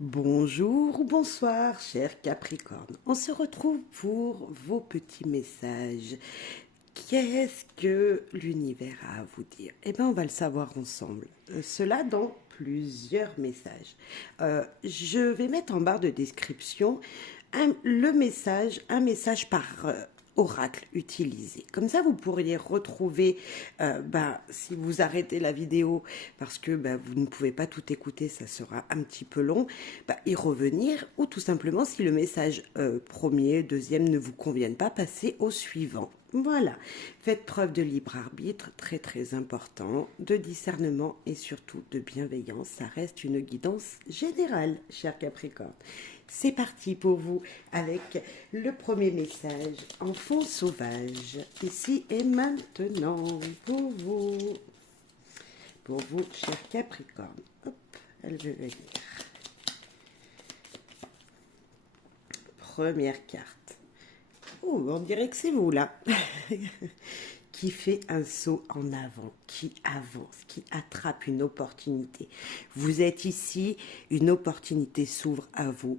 Bonjour ou bonsoir, cher Capricorne. On se retrouve pour vos petits messages. Qu'est-ce que l'univers a à vous dire? Eh bien, on va le savoir ensemble. Cela dans plusieurs messages. Je vais mettre en barre de description un message par oracle utilisé. Comme ça, vous pourriez retrouver, si vous arrêtez la vidéo parce que vous ne pouvez pas tout écouter, ça sera un petit peu long, y revenir, ou tout simplement, si le message premier, deuxième ne vous conviennent pas, passez au suivant. Voilà, faites preuve de libre arbitre, très très important, de discernement et surtout de bienveillance. Ça reste une guidance générale, cher Capricorne. C'est parti pour vous avec le premier message. Enfant sauvage, ici et maintenant, pour vous, cher Capricorne. Hop, elle veut venir. Première carte. Oh, on dirait que c'est vous là. Qui fait un saut en avant, qui avance, qui attrape une opportunité. Vous êtes ici, une opportunité s'ouvre à vous,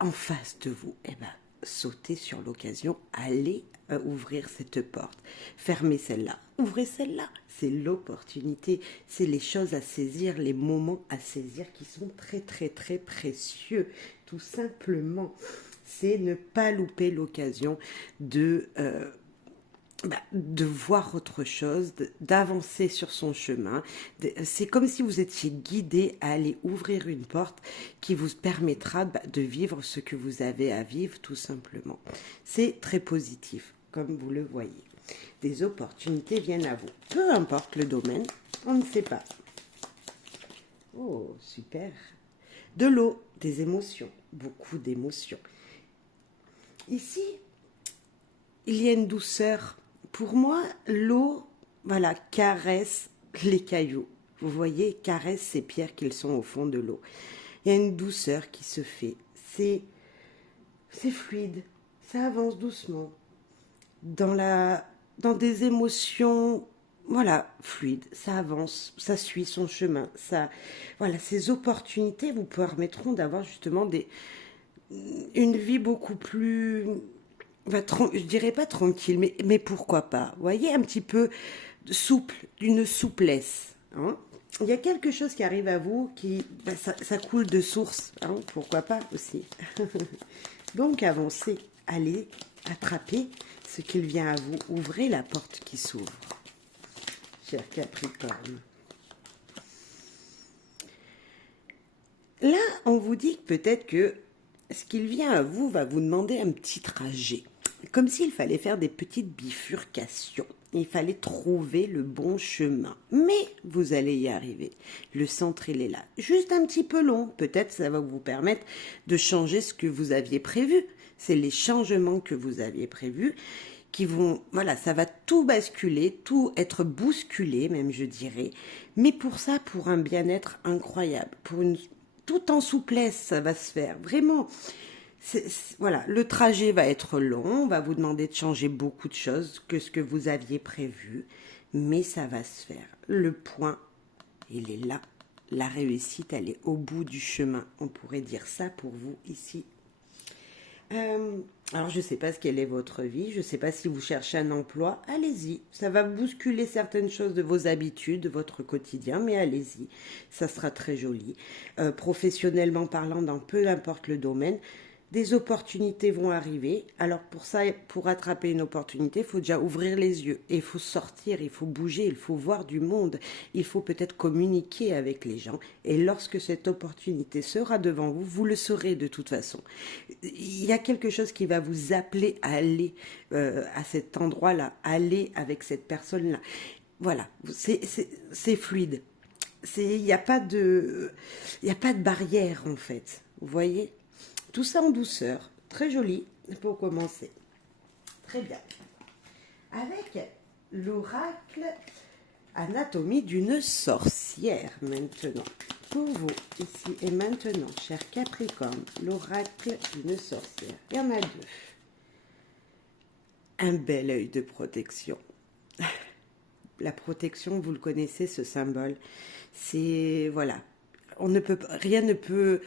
en face de vous. Eh bien, sautez sur l'occasion, allez ouvrir cette porte. Fermez celle-là, ouvrez celle-là. C'est l'opportunité, c'est les choses à saisir, les moments à saisir qui sont très très très précieux, tout simplement. C'est ne pas louper l'occasion de voir autre chose, d'avancer sur son chemin. C'est comme si vous étiez guidé à aller ouvrir une porte qui vous permettra de vivre ce que vous avez à vivre, tout simplement. C'est très positif, comme vous le voyez. Des opportunités viennent à vous. Peu importe le domaine, on ne sait pas. Oh, super. De l'eau, des émotions, beaucoup d'émotions. Ici, il y a une douceur. Pour moi, l'eau, voilà, caresse les cailloux. Vous voyez, caresse ces pierres qu'ils sont au fond de l'eau. Il y a une douceur qui se fait. C'est fluide. Ça avance doucement. Dans des émotions, voilà, fluides. Ça avance. Ça suit son chemin. Voilà, ces opportunités vous permettront d'avoir justement une vie beaucoup plus, je dirais pas tranquille, mais pourquoi pas. Vous voyez, un petit peu souple, d'une souplesse. Hein. Il y a quelque chose qui arrive à vous ça coule de source. Hein, pourquoi pas aussi. Donc avancez, allez attraper ce qu'il vient à vous. Ouvrez la porte qui s'ouvre. Cher Capricorne. Là, on vous dit peut-être que ce qu'il vient à vous va vous demander un petit trajet. Comme s'il fallait faire des petites bifurcations. Il fallait trouver le bon chemin. Mais vous allez y arriver. Le centre, il est là. Juste un petit peu long. Peut-être ça va vous permettre de changer ce que vous aviez prévu. C'est les changements que vous aviez prévus qui vont, voilà, ça va tout basculer, tout être bousculé, même je dirais. Mais pour ça, pour un bien-être incroyable, tout en souplesse, ça va se faire. Vraiment, voilà, le trajet va être long, on va vous demander de changer beaucoup de choses que ce que vous aviez prévu, mais ça va se faire. Le point, il est là. La réussite, elle est au bout du chemin. On pourrait dire ça pour vous ici. Alors, je ne sais pas quelle est votre vie, je ne sais pas si vous cherchez un emploi, allez-y. Ça va bousculer certaines choses de vos habitudes, de votre quotidien, mais allez-y, ça sera très joli. Professionnellement parlant, dans peu importe le domaine, des opportunités vont arriver. Alors pour ça, pour attraper une opportunité, il faut déjà ouvrir les yeux. Et il faut sortir, il faut bouger, il faut voir du monde. Il faut peut-être communiquer avec les gens. Et lorsque cette opportunité sera devant vous, vous le saurez de toute façon. Il y a quelque chose qui va vous appeler à aller à cet endroit-là, aller avec cette personne-là. Voilà, c'est fluide. Il n'y a pas de barrière en fait. Vous voyez? Tout ça en douceur, très joli pour commencer. Très bien. Avec l'oracle anatomie d'une sorcière maintenant. Pour vous, ici et maintenant, cher Capricorne, l'oracle d'une sorcière. Il y en a deux. Un bel œil de protection. La protection, vous le connaissez, ce symbole. C'est, voilà, rien ne peut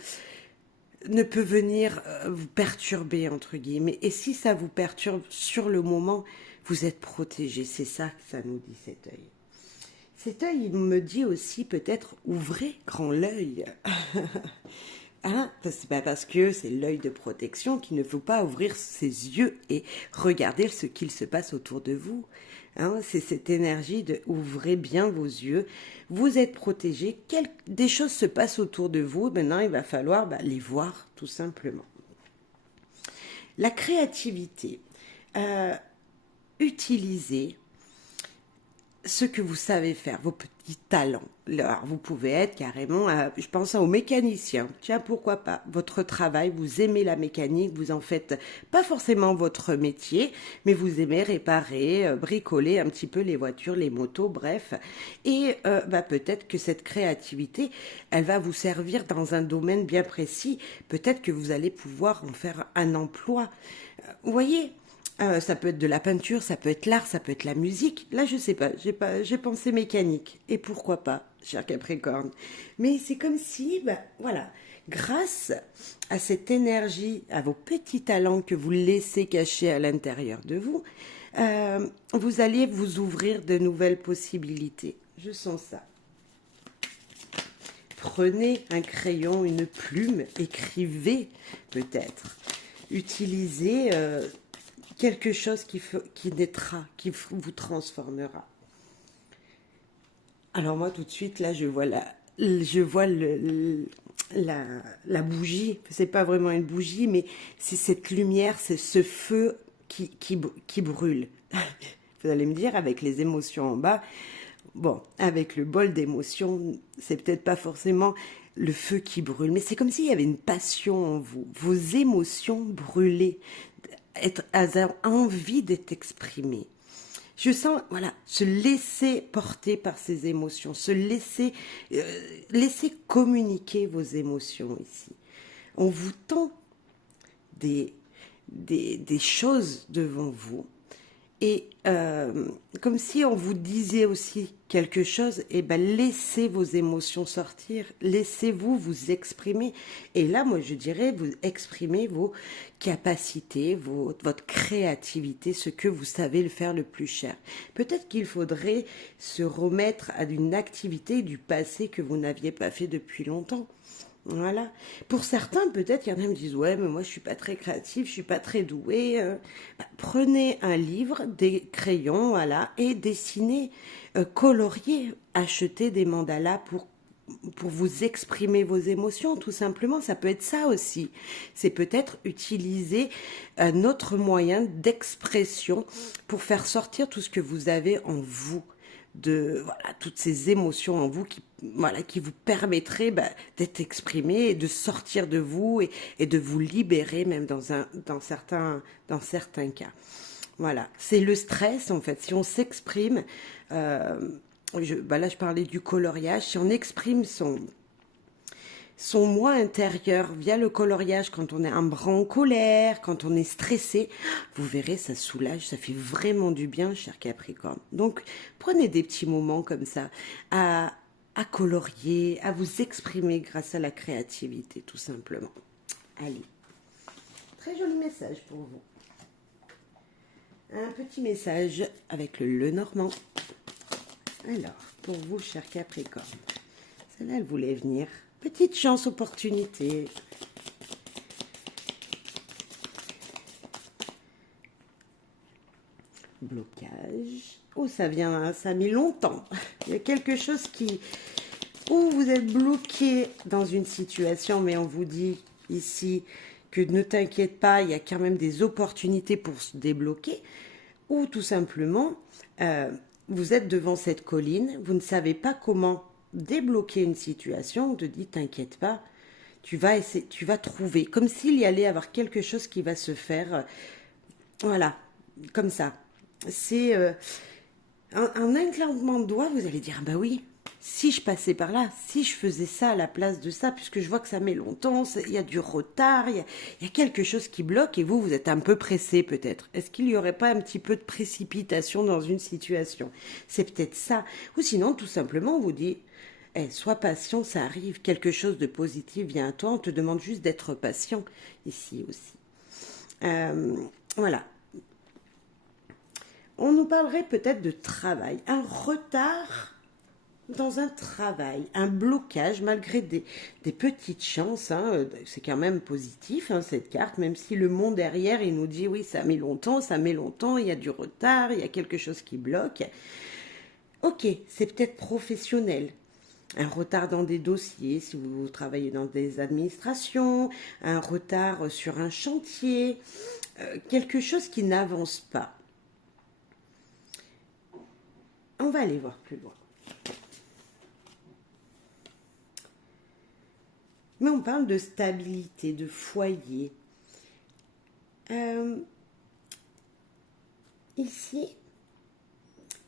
ne peut venir vous perturber, entre guillemets. Et si ça vous perturbe sur le moment, vous êtes protégé. C'est ça que ça nous dit, cet œil. Cet œil, il me dit aussi peut-être ouvrez grand l'œil. Hein? C'est pas parce que c'est l'œil de protection qu'il ne faut pas ouvrir ses yeux et regarder ce qu'il se passe autour de vous. Hein? C'est cette énergie de ouvrez bien vos yeux. Vous êtes protégé. Des choses se passent autour de vous. Maintenant, il va falloir les voir, tout simplement. La créativité. Utilisez ce que vous savez faire, vos petits talents. Alors, vous pouvez être carrément, je pense aux mécaniciens. Tiens, pourquoi pas? Votre travail, vous aimez la mécanique, vous en faites pas forcément votre métier, mais vous aimez réparer, bricoler un petit peu les voitures, les motos, bref. Et peut-être que cette créativité, elle va vous servir dans un domaine bien précis. Peut-être que vous allez pouvoir en faire un emploi. Vous voyez? Ça peut être de la peinture, ça peut être l'art, ça peut être la musique. Là, je sais pas, j'ai pensé mécanique. Et pourquoi pas, cher Capricorne. Mais c'est comme si, voilà, grâce à cette énergie, à vos petits talents que vous laissez cachés à l'intérieur de vous, vous allez vous ouvrir de nouvelles possibilités. Je sens ça. Prenez un crayon, une plume, écrivez peut-être. Utilisez quelque chose qui naîtra, qui vous transformera. Alors moi tout de suite là je vois la bougie. C'est pas vraiment une bougie, mais c'est cette lumière, c'est ce feu qui brûle. Vous allez me dire, avec les émotions en bas, bon, avec le bol d'émotions, c'est peut-être pas forcément le feu qui brûle, mais c'est comme s'il y avait une passion en vous. Vos émotions brûlaient, envie d'être exprimées. Je sens, voilà, se laisser porter par ses émotions, se laisser communiquer vos émotions ici. On vous tend des choses devant vous. Et comme si on vous disait aussi quelque chose, laissez vos émotions sortir, laissez-vous vous exprimer. Et là, moi, je dirais, vous exprimez vos capacités, votre créativité, ce que vous savez le faire le plus cher. Peut-être qu'il faudrait se remettre à une activité du passé que vous n'aviez pas fait depuis longtemps. Voilà. Pour certains, peut-être, il y en a qui me disent « Ouais, mais moi, je suis pas très créative, je suis pas très douée. » Prenez un livre, des crayons, voilà, et dessinez, coloriez, achetez des mandalas pour vous exprimer vos émotions, tout simplement. Ça peut être ça aussi. C'est peut-être utiliser un autre moyen d'expression pour faire sortir tout ce que vous avez en vous. Toutes ces émotions en vous qui vous permettraient d'être exprimées et de sortir de vous et de vous libérer même dans certains cas. Voilà, c'est le stress en fait. Si on s'exprime, là je parlais du coloriage, si on exprime son moi intérieur via le coloriage, quand on est un brin en colère, quand on est stressé, vous verrez, ça soulage, ça fait vraiment du bien, cher Capricorne. Donc, prenez des petits moments comme ça à colorier, à vous exprimer grâce à la créativité, tout simplement. Allez, très joli message pour vous. Un petit message avec le Lenormand. Alors, pour vous, cher Capricorne, celle-là, elle voulait venir. Petite chance, opportunité. Blocage. Oh, ça a mis longtemps. Il y a quelque chose où vous êtes bloqué dans une situation, mais on vous dit ici que ne t'inquiète pas, il y a quand même des opportunités pour se débloquer. Ou tout simplement, vous êtes devant cette colline, vous ne savez pas comment débloquer une situation, on te dit t'inquiète pas, tu vas trouver, comme s'il y allait avoir quelque chose qui va se faire, voilà, comme ça. C'est un inclinquement de doigts, vous allez dire bah oui, si je passais par là, si je faisais ça à la place de ça, puisque je vois que ça met longtemps, il y a du retard, il y a quelque chose qui bloque et vous êtes un peu pressé peut-être. Est-ce qu'il n'y aurait pas un petit peu de précipitation dans une situation? C'est peut-être ça. Ou sinon, tout simplement, on vous dit sois patient, ça arrive. Quelque chose de positif vient à toi. On te demande juste d'être patient ici aussi. Voilà. On nous parlerait peut-être de travail. Un retard dans un travail, un blocage malgré des petites chances, hein, c'est quand même positif hein, cette carte, même si le monde derrière il nous dit oui ça met longtemps, il y a du retard, il y a quelque chose qui bloque. Ok, c'est peut-être professionnel. Un retard dans des dossiers, si vous travaillez dans des administrations, un retard sur un chantier, quelque chose qui n'avance pas. On va aller voir plus loin. Mais on parle de stabilité, de foyer. Ici,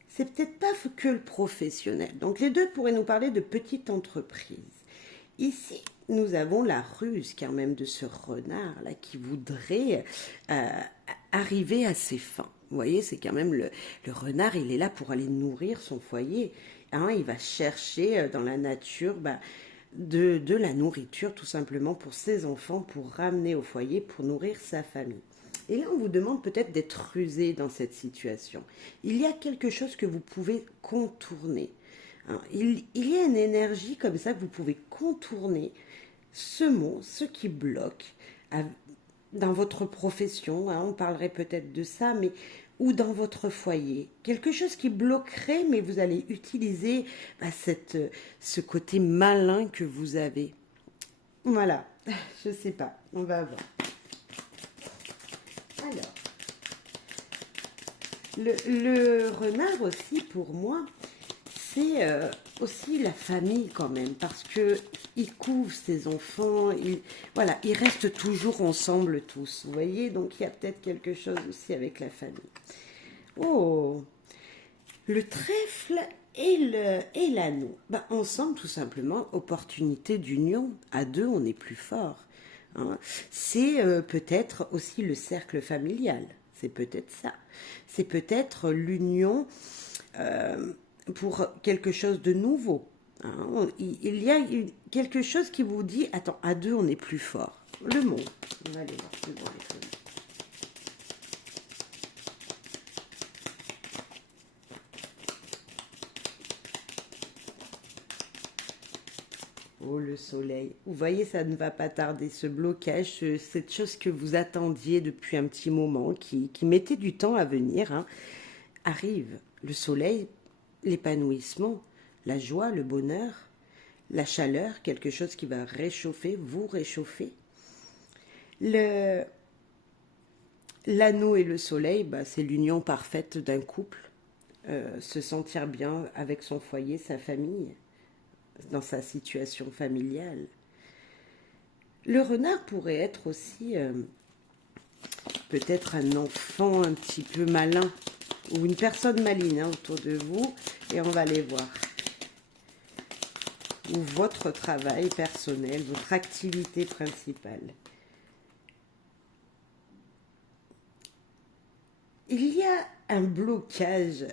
c'est peut-être pas que le professionnel. Donc les deux pourraient nous parler de petite entreprise. Ici, nous avons la ruse quand même de ce renard là qui voudrait arriver à ses fins. Vous voyez, c'est quand même le renard, il est là pour aller nourrir son foyer. Hein, il va chercher dans la nature de la nourriture tout simplement pour ses enfants, pour ramener au foyer, pour nourrir sa famille. Et là, on vous demande peut-être d'être rusé dans cette situation. Il y a quelque chose que vous pouvez contourner. Hein, il y a une énergie comme ça que vous pouvez contourner ce mot, ce qui bloque dans votre profession. Hein, on parlerait peut-être de ça, mais ou dans votre foyer. Quelque chose qui bloquerait, mais vous allez utiliser ce côté malin que vous avez. Voilà, je sais pas, on va voir. Alors, le renard aussi, pour moi, c'est aussi la famille quand même, parce que il couvre ses enfants, voilà, ils restent toujours ensemble tous, vous voyez, donc il y a peut-être quelque chose aussi avec la famille. Oh, le trèfle et l'anneau. Ben, ensemble, tout simplement, opportunité d'union. À deux, on est plus fort. Hein. C'est peut-être aussi le cercle familial. C'est peut-être ça. C'est peut-être l'union pour quelque chose de nouveau. Hein. Il y a quelque chose qui vous dit, attends, à deux, on est plus fort. Le mot. On va aller voir plus loin les choses. Oh, le soleil. Vous voyez, ça ne va pas tarder, ce blocage, cette chose que vous attendiez depuis un petit moment, qui mettait du temps à venir, hein, arrive. Le soleil, l'épanouissement, la joie, le bonheur, la chaleur, quelque chose qui va réchauffer, vous réchauffer. L'anneau et le soleil, bah, c'est l'union parfaite d'un couple. Se sentir bien avec son foyer, sa famille, dans sa situation familiale. Le renard pourrait être aussi peut-être un enfant un petit peu malin ou une personne maligne hein, autour de vous, et on va les voir. Ou votre travail personnel, votre activité principale. Il y a un blocage.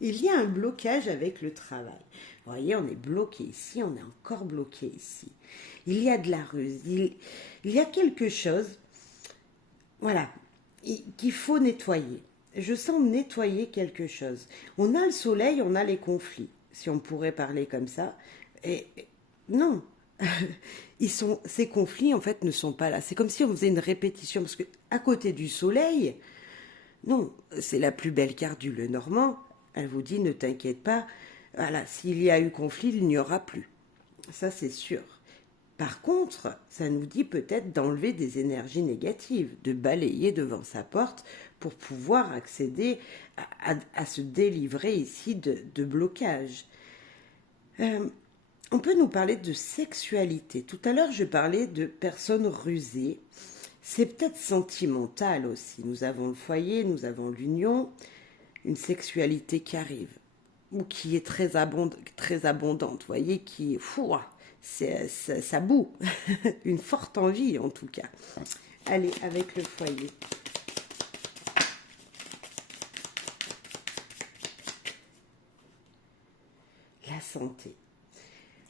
Il y a un blocage avec le travail. Vous voyez, on est bloqué ici, on est encore bloqué ici. Il y a de la ruse, il y a quelque chose, voilà, qu'il faut nettoyer. Je sens nettoyer quelque chose. On a le soleil, on a les conflits, si on pourrait parler comme ça. Et non, ces conflits en fait ne sont pas là. C'est comme si on faisait une répétition, parce que à côté du soleil, non, c'est la plus belle carte du Lenormand. Elle vous dit ne t'inquiète pas. Voilà, s'il y a eu conflit, il n'y aura plus. Ça, c'est sûr. Par contre, ça nous dit peut-être d'enlever des énergies négatives, de balayer devant sa porte pour pouvoir accéder à se délivrer ici de blocage. On peut nous parler de sexualité. Tout à l'heure, je parlais de personnes rusées. C'est peut-être sentimental aussi. Nous avons le foyer, nous avons l'union, une sexualité qui arrive ou qui est très abondante, vous voyez, ça bout, une forte envie en tout cas. Allez, avec le foyer. La santé.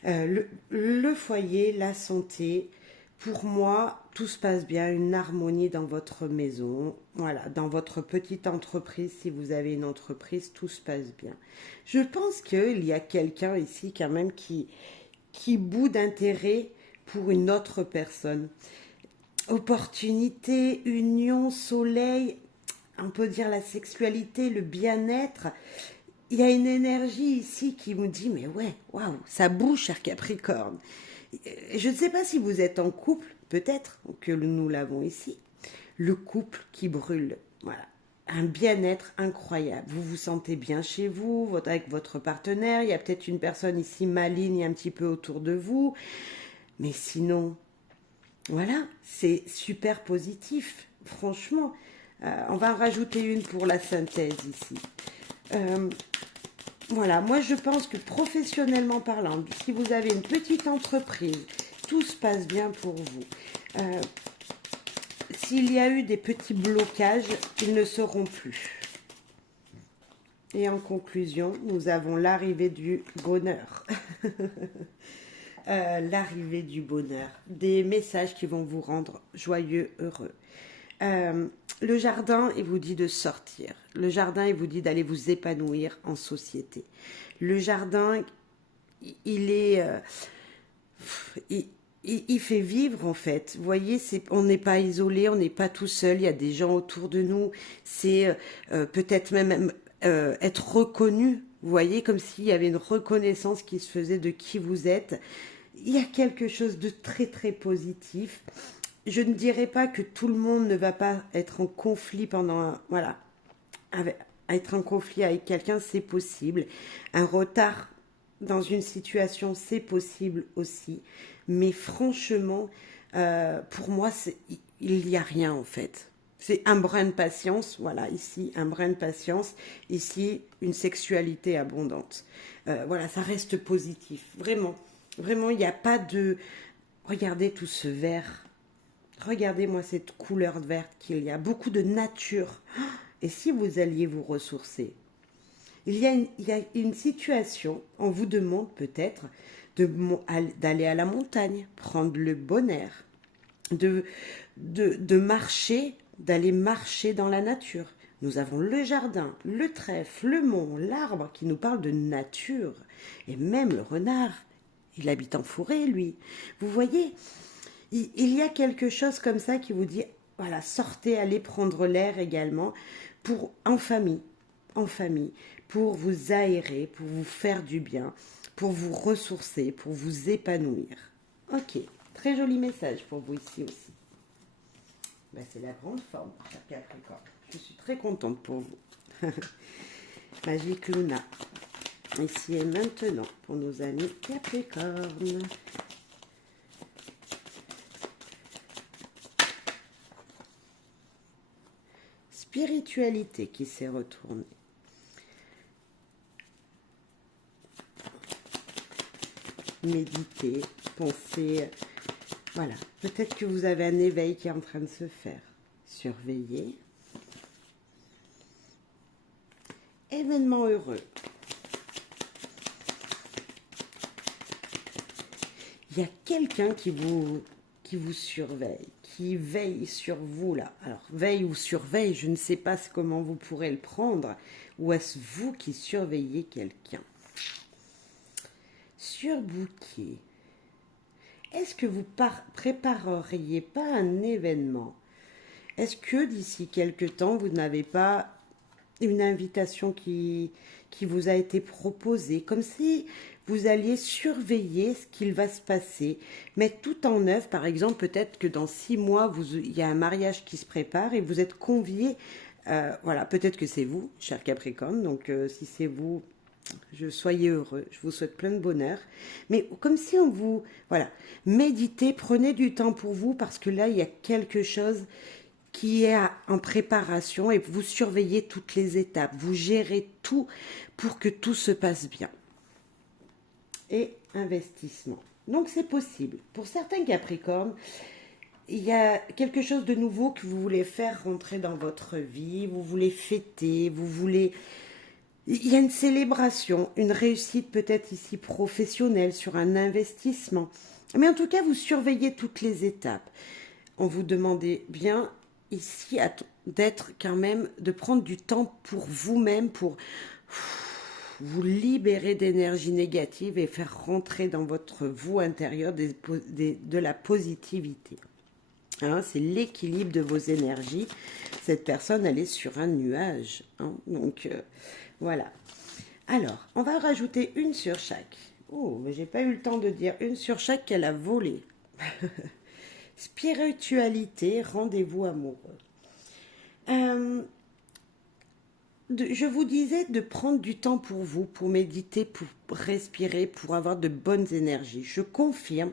Le foyer, la santé, pour moi, tout se passe bien, une harmonie dans votre maison, voilà, dans votre petite entreprise, si vous avez une entreprise, tout se passe bien. Je pense qu'il y a quelqu'un ici quand même qui bout d'intérêt pour une autre personne. Opportunité, union, soleil, on peut dire la sexualité, le bien-être. Il y a une énergie ici qui me dit, mais ouais, waouh, ça bouge, cher Capricorne. Je ne sais pas si vous êtes en couple, peut-être que nous l'avons ici. Le couple qui brûle, voilà. Un bien-être incroyable. Vous vous sentez bien chez vous, avec votre partenaire. Il y a peut-être une personne ici maligne un petit peu autour de vous. Mais sinon, voilà, c'est super positif, franchement. On va en rajouter une pour la synthèse ici. Euh, voilà, moi je pense que professionnellement parlant, si vous avez une petite entreprise, tout se passe bien pour vous. Euh, S'il y a eu des petits blocages, ils ne seront plus. Et en conclusion, nous avons l'arrivée du bonheur. L'arrivée du bonheur. Des messages qui vont vous rendre joyeux, heureux. Le jardin, il vous dit de sortir. Le jardin, il vous dit d'aller vous épanouir en société. Le jardin, il est... il fait vivre en fait. Vous voyez, on n'est pas isolé, on n'est pas tout seul, il y a des gens autour de nous. C'est peut-être même être reconnu, vous voyez, comme s'il y avait une reconnaissance qui se faisait de qui vous êtes. Il y a quelque chose de très très positif. Je ne dirais pas que tout le monde ne va pas être en conflit voilà, être en conflit avec quelqu'un, c'est possible. Un retard dans une situation, c'est possible aussi. Mais franchement, pour moi, il n'y a rien en fait. C'est un brin de patience, voilà, ici, un brin de patience, ici, une sexualité abondante. Voilà, ça reste positif, vraiment. Vraiment, il n'y a pas de... Regardez tout ce vert. Regardez-moi cette couleur verte qu'il y a. Beaucoup de nature. Et si vous alliez vous ressourcer, il y a une situation, on vous demande peut-être d'aller à la montagne, prendre le bon air, de marcher, d'aller marcher dans la nature. Nous avons le jardin, le trèfle, le mont, l'arbre qui nous parle de nature. Et même le renard, il habite en forêt, lui. Vous voyez, il y a quelque chose comme ça qui vous dit, voilà, sortez, allez prendre l'air également, en famille, pour vous aérer, pour vous faire du bien, pour vous ressourcer, pour vous épanouir. Ok, très joli message pour vous ici aussi. Ben, c'est la grande forme, cher Capricorne. Je suis très contente pour vous. Magique Luna. Ici et maintenant, pour nos amis Capricorne. Spiritualité qui s'est retournée. Méditez, pensez, voilà, peut-être que vous avez un éveil qui est en train de se faire. Surveillez. Événement heureux. Il y a quelqu'un qui vous surveille, qui veille sur vous là. Alors, veille ou surveille, je ne sais pas comment vous pourrez le prendre. Ou est-ce vous qui surveillez quelqu'un? Surbooké. Est-ce que vous prépareriez pas un événement? Est-ce que d'ici quelque temps, vous n'avez pas une invitation qui vous a été proposée, comme si vous alliez surveiller ce qu'il va se passer, mettre tout en œuvre? Par exemple, peut-être que dans 6 mois, il y a un mariage qui se prépare et vous êtes conviés. Voilà, peut-être que c'est vous, cher Capricorne. Donc, si c'est vous, soyez heureux. Je vous souhaite plein de bonheur. Mais comme si on vous... Voilà, méditez, prenez du temps pour vous parce que là, il y a quelque chose qui est en préparation et vous surveillez toutes les étapes. Vous gérez tout pour que tout se passe bien. Et investissement. Donc, c'est possible. Pour certains Capricornes, il y a quelque chose de nouveau que vous voulez faire rentrer dans votre vie. Vous voulez fêter, vous voulez... Il y a une célébration, une réussite peut-être ici professionnelle sur un investissement. Mais en tout cas, vous surveillez toutes les étapes. On vous demandait bien ici d'être quand même, de prendre du temps pour vous-même, pour vous libérer d'énergie négative et faire rentrer dans votre vous intérieur de la positivité. Hein, c'est l'équilibre de vos énergies. Cette personne, elle est sur un nuage. Hein, donc, voilà. Alors, on va rajouter une sur chaque. Oh, mais j'ai pas eu le temps de dire une sur chaque qu'elle a volé. Spiritualité, rendez-vous amoureux. Je vous disais de prendre du temps pour vous, pour méditer, pour respirer, pour avoir de bonnes énergies. Je confirme,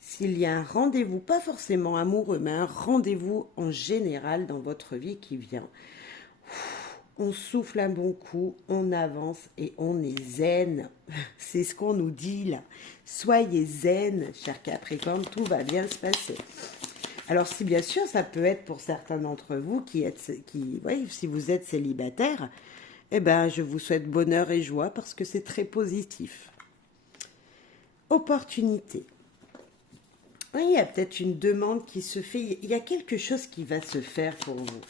s'il y a un rendez-vous, pas forcément amoureux, mais un rendez-vous en général dans votre vie qui vient, on souffle un bon coup, on avance et on est zen. C'est ce qu'on nous dit là. Soyez zen, cher Capricorne, tout va bien se passer. Alors si bien sûr, ça peut être pour certains d'entre vous oui, si vous êtes célibataire, eh ben je vous souhaite bonheur et joie parce que c'est très positif. Opportunité. Oui, il y a peut-être une demande qui se fait, il y a quelque chose qui va se faire pour vous.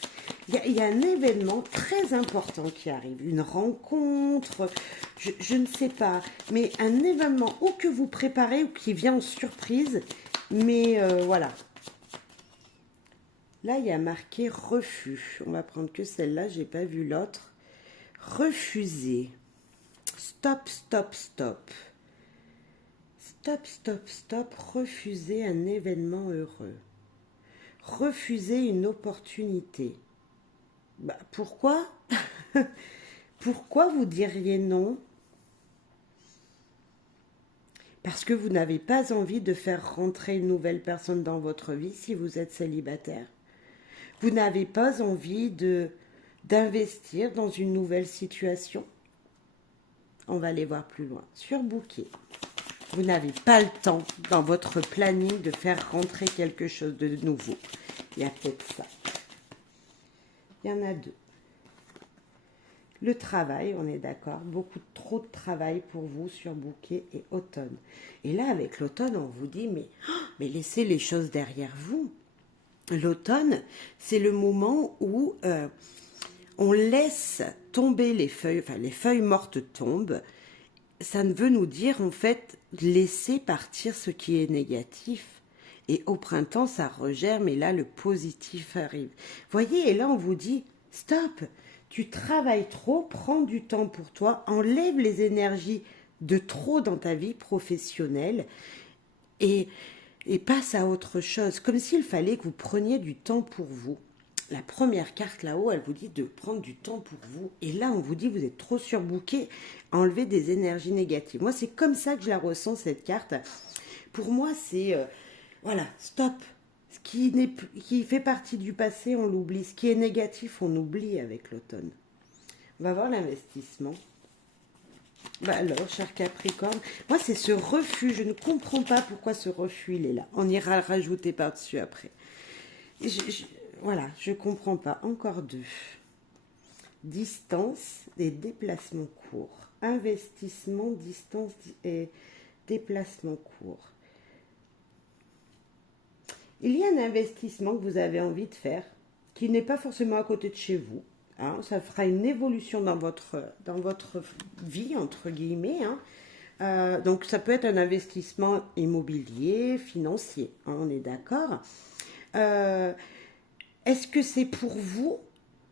Il y a un événement très important qui arrive, une rencontre, je ne sais pas, mais un événement ou que vous préparez ou qui vient en surprise, mais voilà. Là, il y a marqué refus. On va prendre que celle-là, j'ai pas vu l'autre. Refuser. Stop, stop, stop. Stop, stop, stop. Refuser un événement heureux. Refuser une opportunité. Bah, pourquoi? Pourquoi vous diriez non? Parce que vous n'avez pas envie de faire rentrer une nouvelle personne dans votre vie si vous êtes célibataire. Vous n'avez pas envie d'investir dans une nouvelle situation. On va aller voir plus loin. Surbooker. Vous n'avez pas le temps dans votre planning de faire rentrer quelque chose de nouveau. Il y a peut-être ça. Il y en a deux. Le travail, on est d'accord, trop de travail pour vous sur bouquet et automne. Et là, avec l'automne, on vous dit, mais laissez les choses derrière vous. L'automne, c'est le moment où on laisse tomber les feuilles, enfin les feuilles mortes tombent. Ça ne veut nous dire, en fait, laisser partir ce qui est négatif. Et au printemps, ça regerme et là, le positif arrive. Voyez, et là, on vous dit, stop, tu travailles trop, prends du temps pour toi, enlève les énergies de trop dans ta vie professionnelle et passe à autre chose. Comme s'il fallait que vous preniez du temps pour vous. La première carte là-haut, elle vous dit de prendre du temps pour vous. Et là, on vous dit, vous êtes trop surbooké, enlevez des énergies négatives. Moi, c'est comme ça que je la ressens, cette carte. Pour moi, c'est, voilà, stop. Ce qui fait partie du passé, on l'oublie. Ce qui est négatif, on oublie avec l'automne. On va voir l'investissement. Bah alors, cher Capricorne, moi, c'est ce refus. Je ne comprends pas pourquoi ce refus, il est là. On ira le rajouter par-dessus après. Voilà, je comprends pas. Encore deux. Distance et déplacement court. Investissement, distance et déplacement court. Il y a un investissement que vous avez envie de faire, qui n'est pas forcément à côté de chez vous. Hein, ça fera une évolution dans votre vie, entre guillemets. Hein. Donc, ça peut être un investissement immobilier, financier. Hein, on est d'accord. Est-ce que c'est pour vous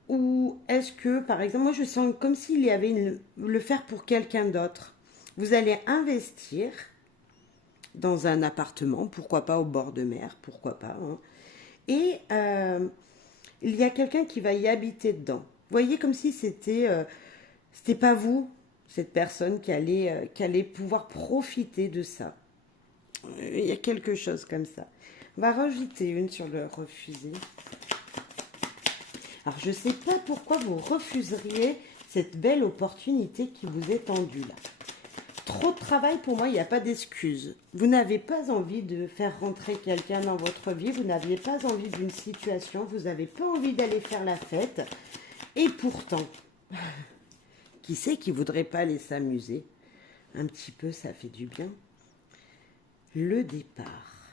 ou est-ce que, par exemple, moi je sens comme s'il y avait le faire pour quelqu'un d'autre. Vous allez investir dans un appartement, pourquoi pas au bord de mer, pourquoi pas. Hein. Et il y a quelqu'un qui va y habiter dedans. Vous voyez comme si c'était pas vous, cette personne qui allait pouvoir profiter de ça. Il y a quelque chose comme ça. On va rajouter une sur le refuser. Alors, je ne sais pas pourquoi vous refuseriez cette belle opportunité qui vous est tendue là. Trop de travail, pour moi, il n'y a pas d'excuse. Vous n'avez pas envie de faire rentrer quelqu'un dans votre vie, vous n'aviez pas envie d'une situation, vous n'avez pas envie d'aller faire la fête. Et pourtant, Qui sait qui voudrait pas aller s'amuser? Un petit peu, ça fait du bien. Le départ.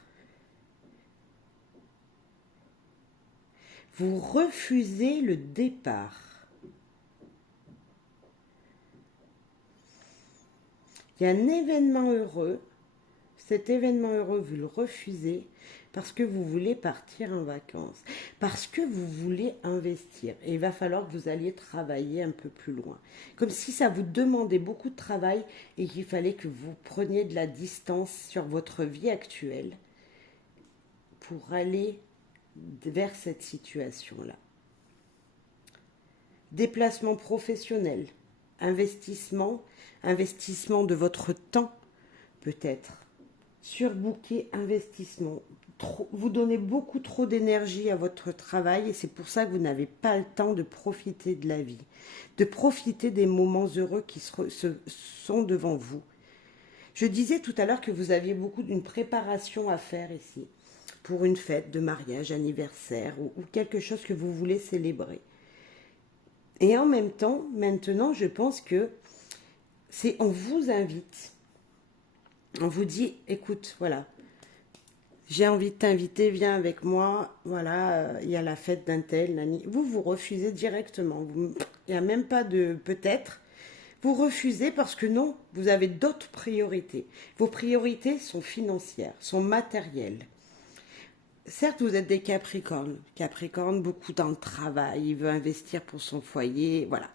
Vous refusez le départ. Il y a un événement heureux. Cet événement heureux, vous le refusez parce que vous voulez partir en vacances, parce que vous voulez investir. Et il va falloir que vous alliez travailler un peu plus loin. Comme si ça vous demandait beaucoup de travail et qu'il fallait que vous preniez de la distance sur votre vie actuelle pour aller vers cette situation-là. Déplacement professionnel, investissement de votre temps peut-être. Surbooker investissement. Vous donnez beaucoup trop d'énergie à votre travail et c'est pour ça que vous n'avez pas le temps de profiter de la vie, de profiter des moments heureux qui sont devant vous. Je disais tout à l'heure que vous aviez beaucoup d'une préparation à faire ici, pour une fête de mariage, anniversaire ou quelque chose que vous voulez célébrer. Et en même temps, maintenant, je pense que on vous invite. On vous dit, écoute, voilà, j'ai envie de t'inviter, viens avec moi, voilà, il y a la fête d'un tel, nani. Vous refusez directement. Il n'y a même pas de peut-être. Vous refusez parce que non, vous avez d'autres priorités. Vos priorités sont financières, sont matérielles. Certes, vous êtes des Capricornes. Capricorne, beaucoup dans le travail, il veut investir pour son foyer, voilà.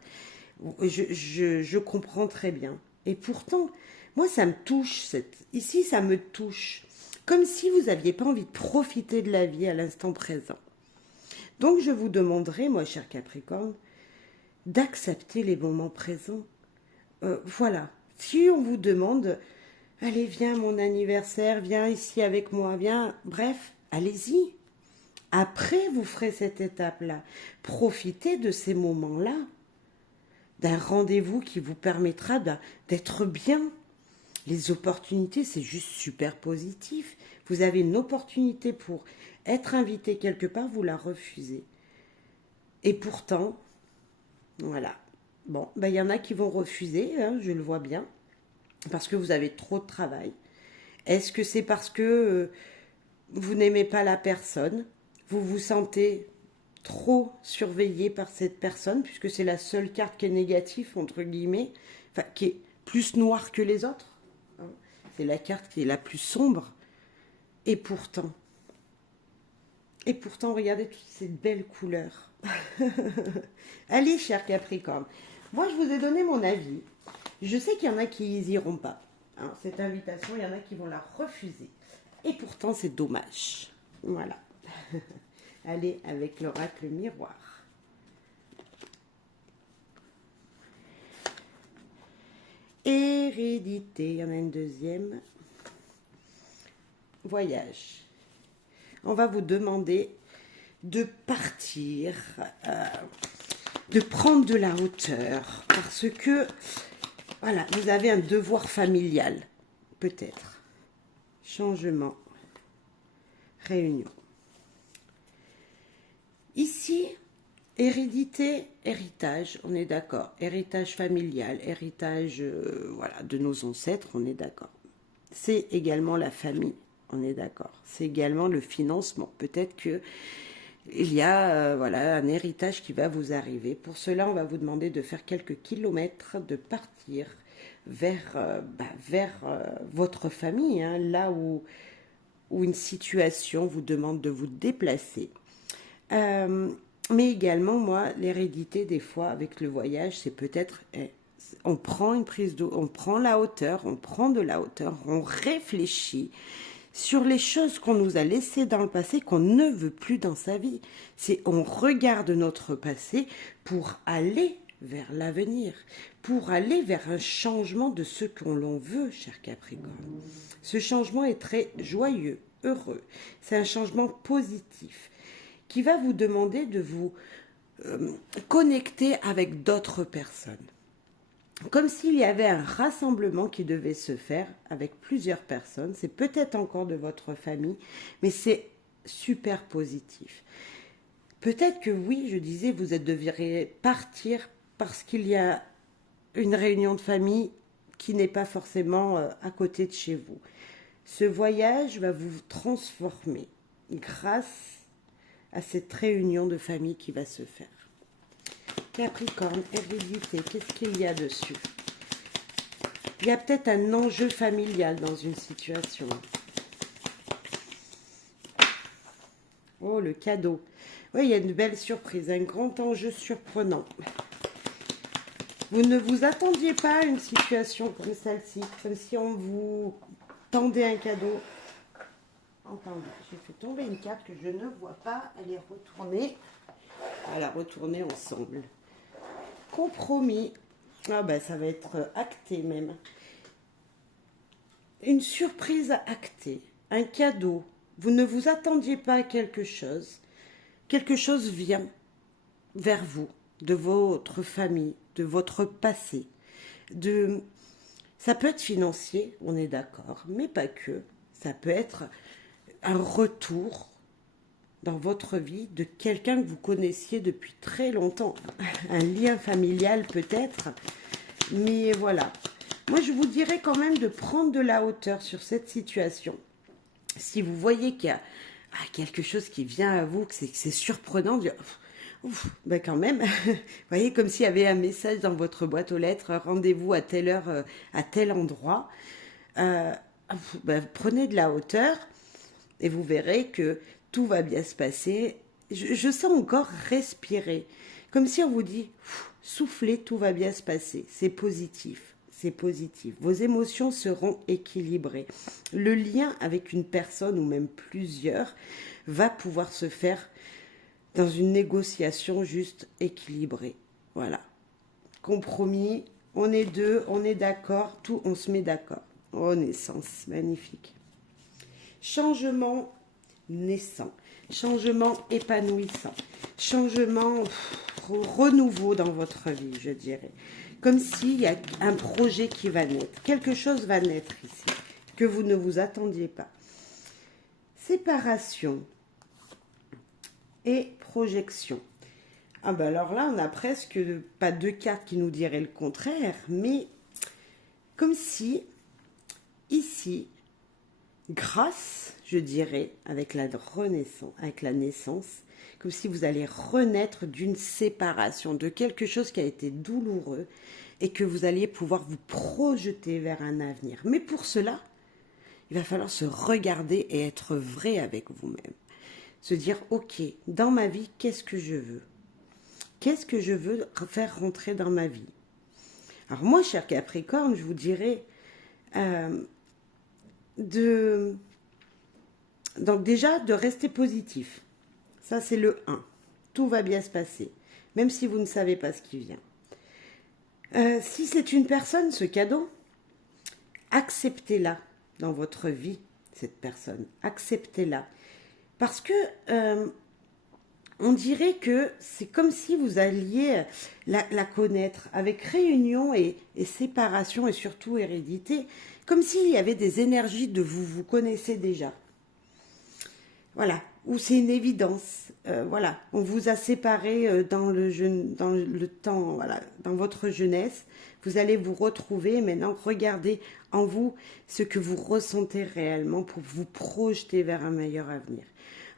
Je comprends très bien. Et pourtant, moi, ça me touche. Ici, ça me touche. Comme si vous n'aviez pas envie de profiter de la vie à l'instant présent. Donc, je vous demanderai, moi, cher Capricorne, d'accepter les moments présents. Voilà. Si on vous demande, allez, viens à mon anniversaire, viens ici avec moi, viens, bref, allez-y. Après, vous ferez cette étape-là. Profitez de ces moments-là, d'un rendez-vous qui vous permettra d'être bien. Les opportunités, c'est juste super positif. Vous avez une opportunité pour être invité quelque part, vous la refusez. Et pourtant, voilà. Bon, ben, y en a qui vont refuser, hein, je le vois bien, parce que vous avez trop de travail. Est-ce que c'est parce que vous n'aimez pas la personne? Vous vous sentez trop surveillé par cette personne, puisque c'est la seule carte qui est négative, entre guillemets, enfin, qui est plus noire que les autres. C'est la carte qui est la plus sombre. Et pourtant, regardez toutes ces belles couleurs. Allez, cher Capricorne. Moi, je vous ai donné mon avis. Je sais qu'il y en a qui n'iront pas. Hein, cette invitation, il y en a qui vont la refuser. Et pourtant, c'est dommage. Voilà. Allez, avec l'oracle miroir. Hérédité, il y en a une deuxième. Voyage. On va vous demander de partir, de prendre de la hauteur, parce que, voilà, vous avez un devoir familial, peut-être. Changement, réunion. Ici, hérédité, héritage, on est d'accord. Héritage familial, héritage voilà, de nos ancêtres, on est d'accord. C'est également la famille, on est d'accord. C'est également le financement. Peut-être que il y a voilà, un héritage qui va vous arriver. Pour cela, on va vous demander de faire quelques kilomètres, de partir vers votre famille, hein, là où une situation vous demande de vous déplacer. Mais également, moi, l'hérédité, des fois, avec le voyage, c'est peut-être, on prend une prise d'eau, on prend la hauteur, on prend de la hauteur, on réfléchit sur les choses qu'on nous a laissées dans le passé, qu'on ne veut plus dans sa vie. On regarde notre passé pour aller vers l'avenir, pour aller vers un changement de ce qu'on l'on veut, cher Capricorne. Ce changement est très joyeux, heureux. C'est un changement positif qui va vous demander de vous connecter avec d'autres personnes. Comme s'il y avait un rassemblement qui devait se faire avec plusieurs personnes. C'est peut-être encore de votre famille, mais c'est super positif. Peut-être que oui, je disais, vous deviez partir parce qu'il y a une réunion de famille qui n'est pas forcément à côté de chez vous. Ce voyage va vous transformer grâce à cette réunion de famille qui va se faire. Capricorne, hérédité, qu'est-ce qu'il y a dessus? Il y a peut-être un enjeu familial dans une situation. Oh, le cadeau. Oui, il y a une belle surprise, un grand enjeu surprenant. Vous ne vous attendiez pas à une situation comme celle-ci, comme si on vous tendait un cadeau. Entendez, j'ai fait tomber une carte que je ne vois pas. Elle est retournée. On va la retourner ensemble. Compromis. Ah ben, ça va être acté même. Une surprise actée. Un cadeau. Vous ne vous attendiez pas à quelque chose. Quelque chose vient vers vous, de votre famille, de votre passé. Ça peut être financier, on est d'accord, mais pas que. Ça peut être un retour dans votre vie de quelqu'un que vous connaissiez depuis très longtemps. Un lien familial peut-être, mais voilà. Moi, je vous dirais quand même de prendre de la hauteur sur cette situation. Si vous voyez qu'il y a quelque chose qui vient à vous, que c'est surprenant, de dire, ouf, ben quand même, vous voyez, comme s'il y avait un message dans votre boîte aux lettres, rendez-vous à telle heure, à tel endroit. Ben, prenez de la hauteur et vous verrez que tout va bien se passer. Je sens encore respirer, comme si on vous dit, soufflez, tout va bien se passer, c'est positif. C'est positif. Vos émotions seront équilibrées. Le lien avec une personne ou même plusieurs va pouvoir se faire dans une négociation juste équilibrée. Voilà. Compromis, on est deux, on est d'accord, tout, on se met d'accord. Oh, naissance, magnifique. Changement naissant, changement épanouissant, changement renouveau dans votre vie, je dirais. Comme s'il y a un projet qui va naître. Quelque chose va naître ici, que vous ne vous attendiez pas. Séparation et projection. Ah ben alors là, on a presque pas deux cartes qui nous diraient le contraire, mais comme si, ici, grâce, je dirais, avec la renaissance, avec la naissance, comme si vous allez renaître d'une séparation, de quelque chose qui a été douloureux et que vous alliez pouvoir vous projeter vers un avenir. Mais pour cela, il va falloir se regarder et être vrai avec vous-même. Se dire, ok, dans ma vie, qu'est-ce que je veux? Qu'est-ce que je veux faire rentrer dans ma vie? Alors moi, cher Capricorne, je vous dirais donc déjà de rester positif. Ça, c'est le 1. Tout va bien se passer, même si vous ne savez pas ce qui vient. Si c'est une personne, ce cadeau, acceptez-la dans votre vie, cette personne. Acceptez-la. Parce que on dirait que c'est comme si vous alliez la connaître avec réunion et séparation et surtout hérédité, comme s'il y avait des énergies de vous connaissez déjà. Voilà, ou c'est une évidence. Voilà, on vous a séparé dans le temps, voilà, dans votre jeunesse. Vous allez vous retrouver. Maintenant, regardez en vous ce que vous ressentez réellement pour vous projeter vers un meilleur avenir.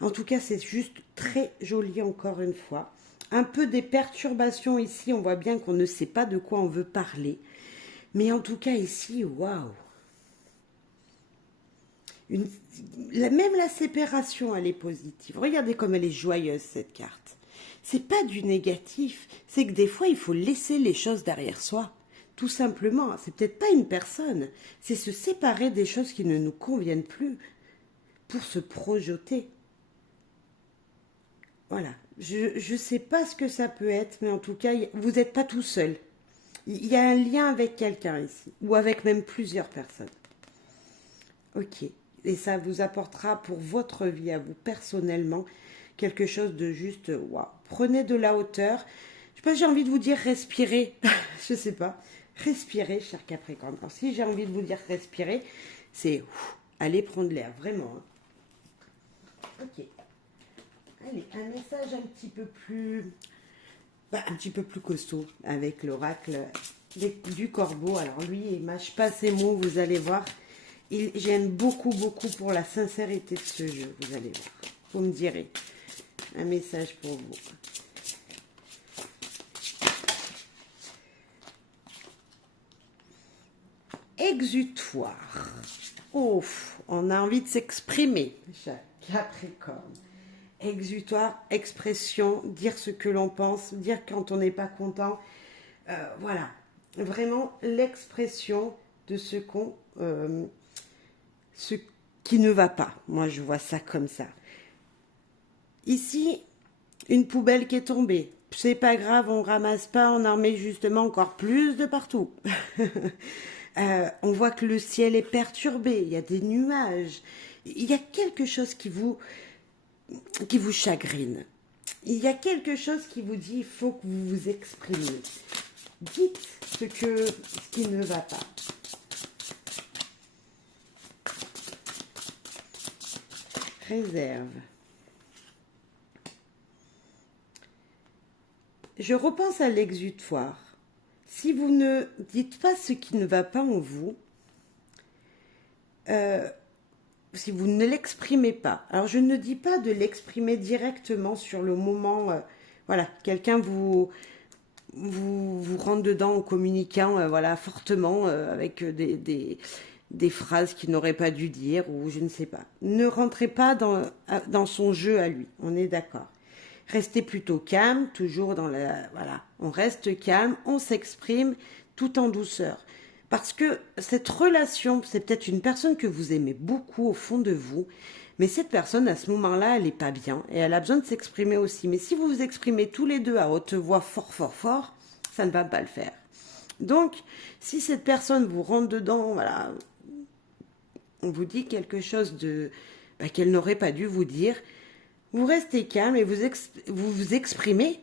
En tout cas, c'est juste très joli encore une fois. Un peu des perturbations ici. On voit bien qu'on ne sait pas de quoi on veut parler. Mais en tout cas ici, waouh! Même la séparation, elle est positive. Regardez comme elle est joyeuse, cette carte. C'est pas du négatif, c'est que des fois, il faut laisser les choses derrière soi. Tout simplement, c'est peut-être pas une personne, c'est se séparer des choses qui ne nous conviennent plus pour se projeter. Voilà, je sais pas ce que ça peut être, mais en tout cas, vous n'êtes pas tout seul. Il y a un lien avec quelqu'un ici, ou avec même plusieurs personnes. Ok. Et ça vous apportera pour votre vie à vous personnellement quelque chose de juste waouh. Prenez de la hauteur. Je sais pas, j'ai envie de vous dire respirez. Je sais pas. Respirez, cher Capricorne. Alors si j'ai envie de vous dire respirer, c'est allez prendre l'air, vraiment. Ok. Allez, un message un petit peu plus costaud avec l'oracle du corbeau. Alors lui, il mâche pas ses mots, vous allez voir. J'aime beaucoup, beaucoup pour la sincérité de ce jeu, vous allez voir. Vous me direz. Un message pour vous. Exutoire. Oh, on a envie de s'exprimer, Capricorne. Exutoire, expression, dire ce que l'on pense, dire quand on n'est pas content. Voilà, vraiment l'expression de ce qui ne va pas. Moi, je vois ça comme ça. Ici, une poubelle qui est tombée. C'est pas grave, on ramasse pas, on en met justement encore plus de partout. On voit que le ciel est perturbé, il y a des nuages. Il y a quelque chose qui vous chagrine. Il y a quelque chose qui vous dit il faut que vous vous exprimiez. Dites ce qui ne va pas. Réserve. Je repense à l'exutoire. Si vous ne dites pas ce qui ne va pas en vous, si vous ne l'exprimez pas, alors je ne dis pas de l'exprimer directement sur le moment, voilà, quelqu'un vous rentre dedans en communiquant, voilà, fortement, avec des phrases qu'il n'aurait pas dû dire, ou je ne sais pas. Ne rentrez pas dans son jeu à lui, on est d'accord. Restez plutôt calme, toujours dans la... Voilà, on reste calme, on s'exprime tout en douceur. Parce que cette relation, c'est peut-être une personne que vous aimez beaucoup au fond de vous, mais cette personne, à ce moment-là, elle n'est pas bien et elle a besoin de s'exprimer aussi. Mais si vous vous exprimez tous les deux à haute voix fort, fort, fort, ça ne va pas le faire. Donc, si cette personne vous rentre dedans, voilà, on vous dit quelque chose qu'elle n'aurait pas dû vous dire, vous restez calme et vous exprimez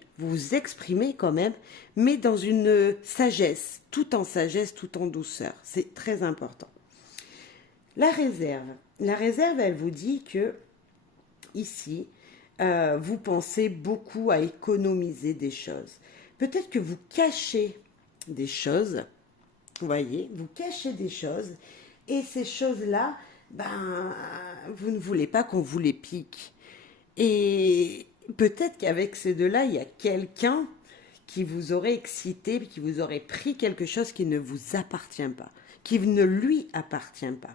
quand même, mais dans une sagesse, tout en sagesse, tout en douceur. C'est très important. La réserve, elle vous dit que ici, vous pensez beaucoup à économiser des choses. Peut-être que vous cachez des choses, vous voyez, vous cachez des choses, et ces choses-là, vous ne voulez pas qu'on vous les pique. Et peut-être qu'avec ces deux-là, il y a quelqu'un qui vous aurait excité, qui vous aurait pris quelque chose qui ne vous appartient pas, qui ne lui appartient pas.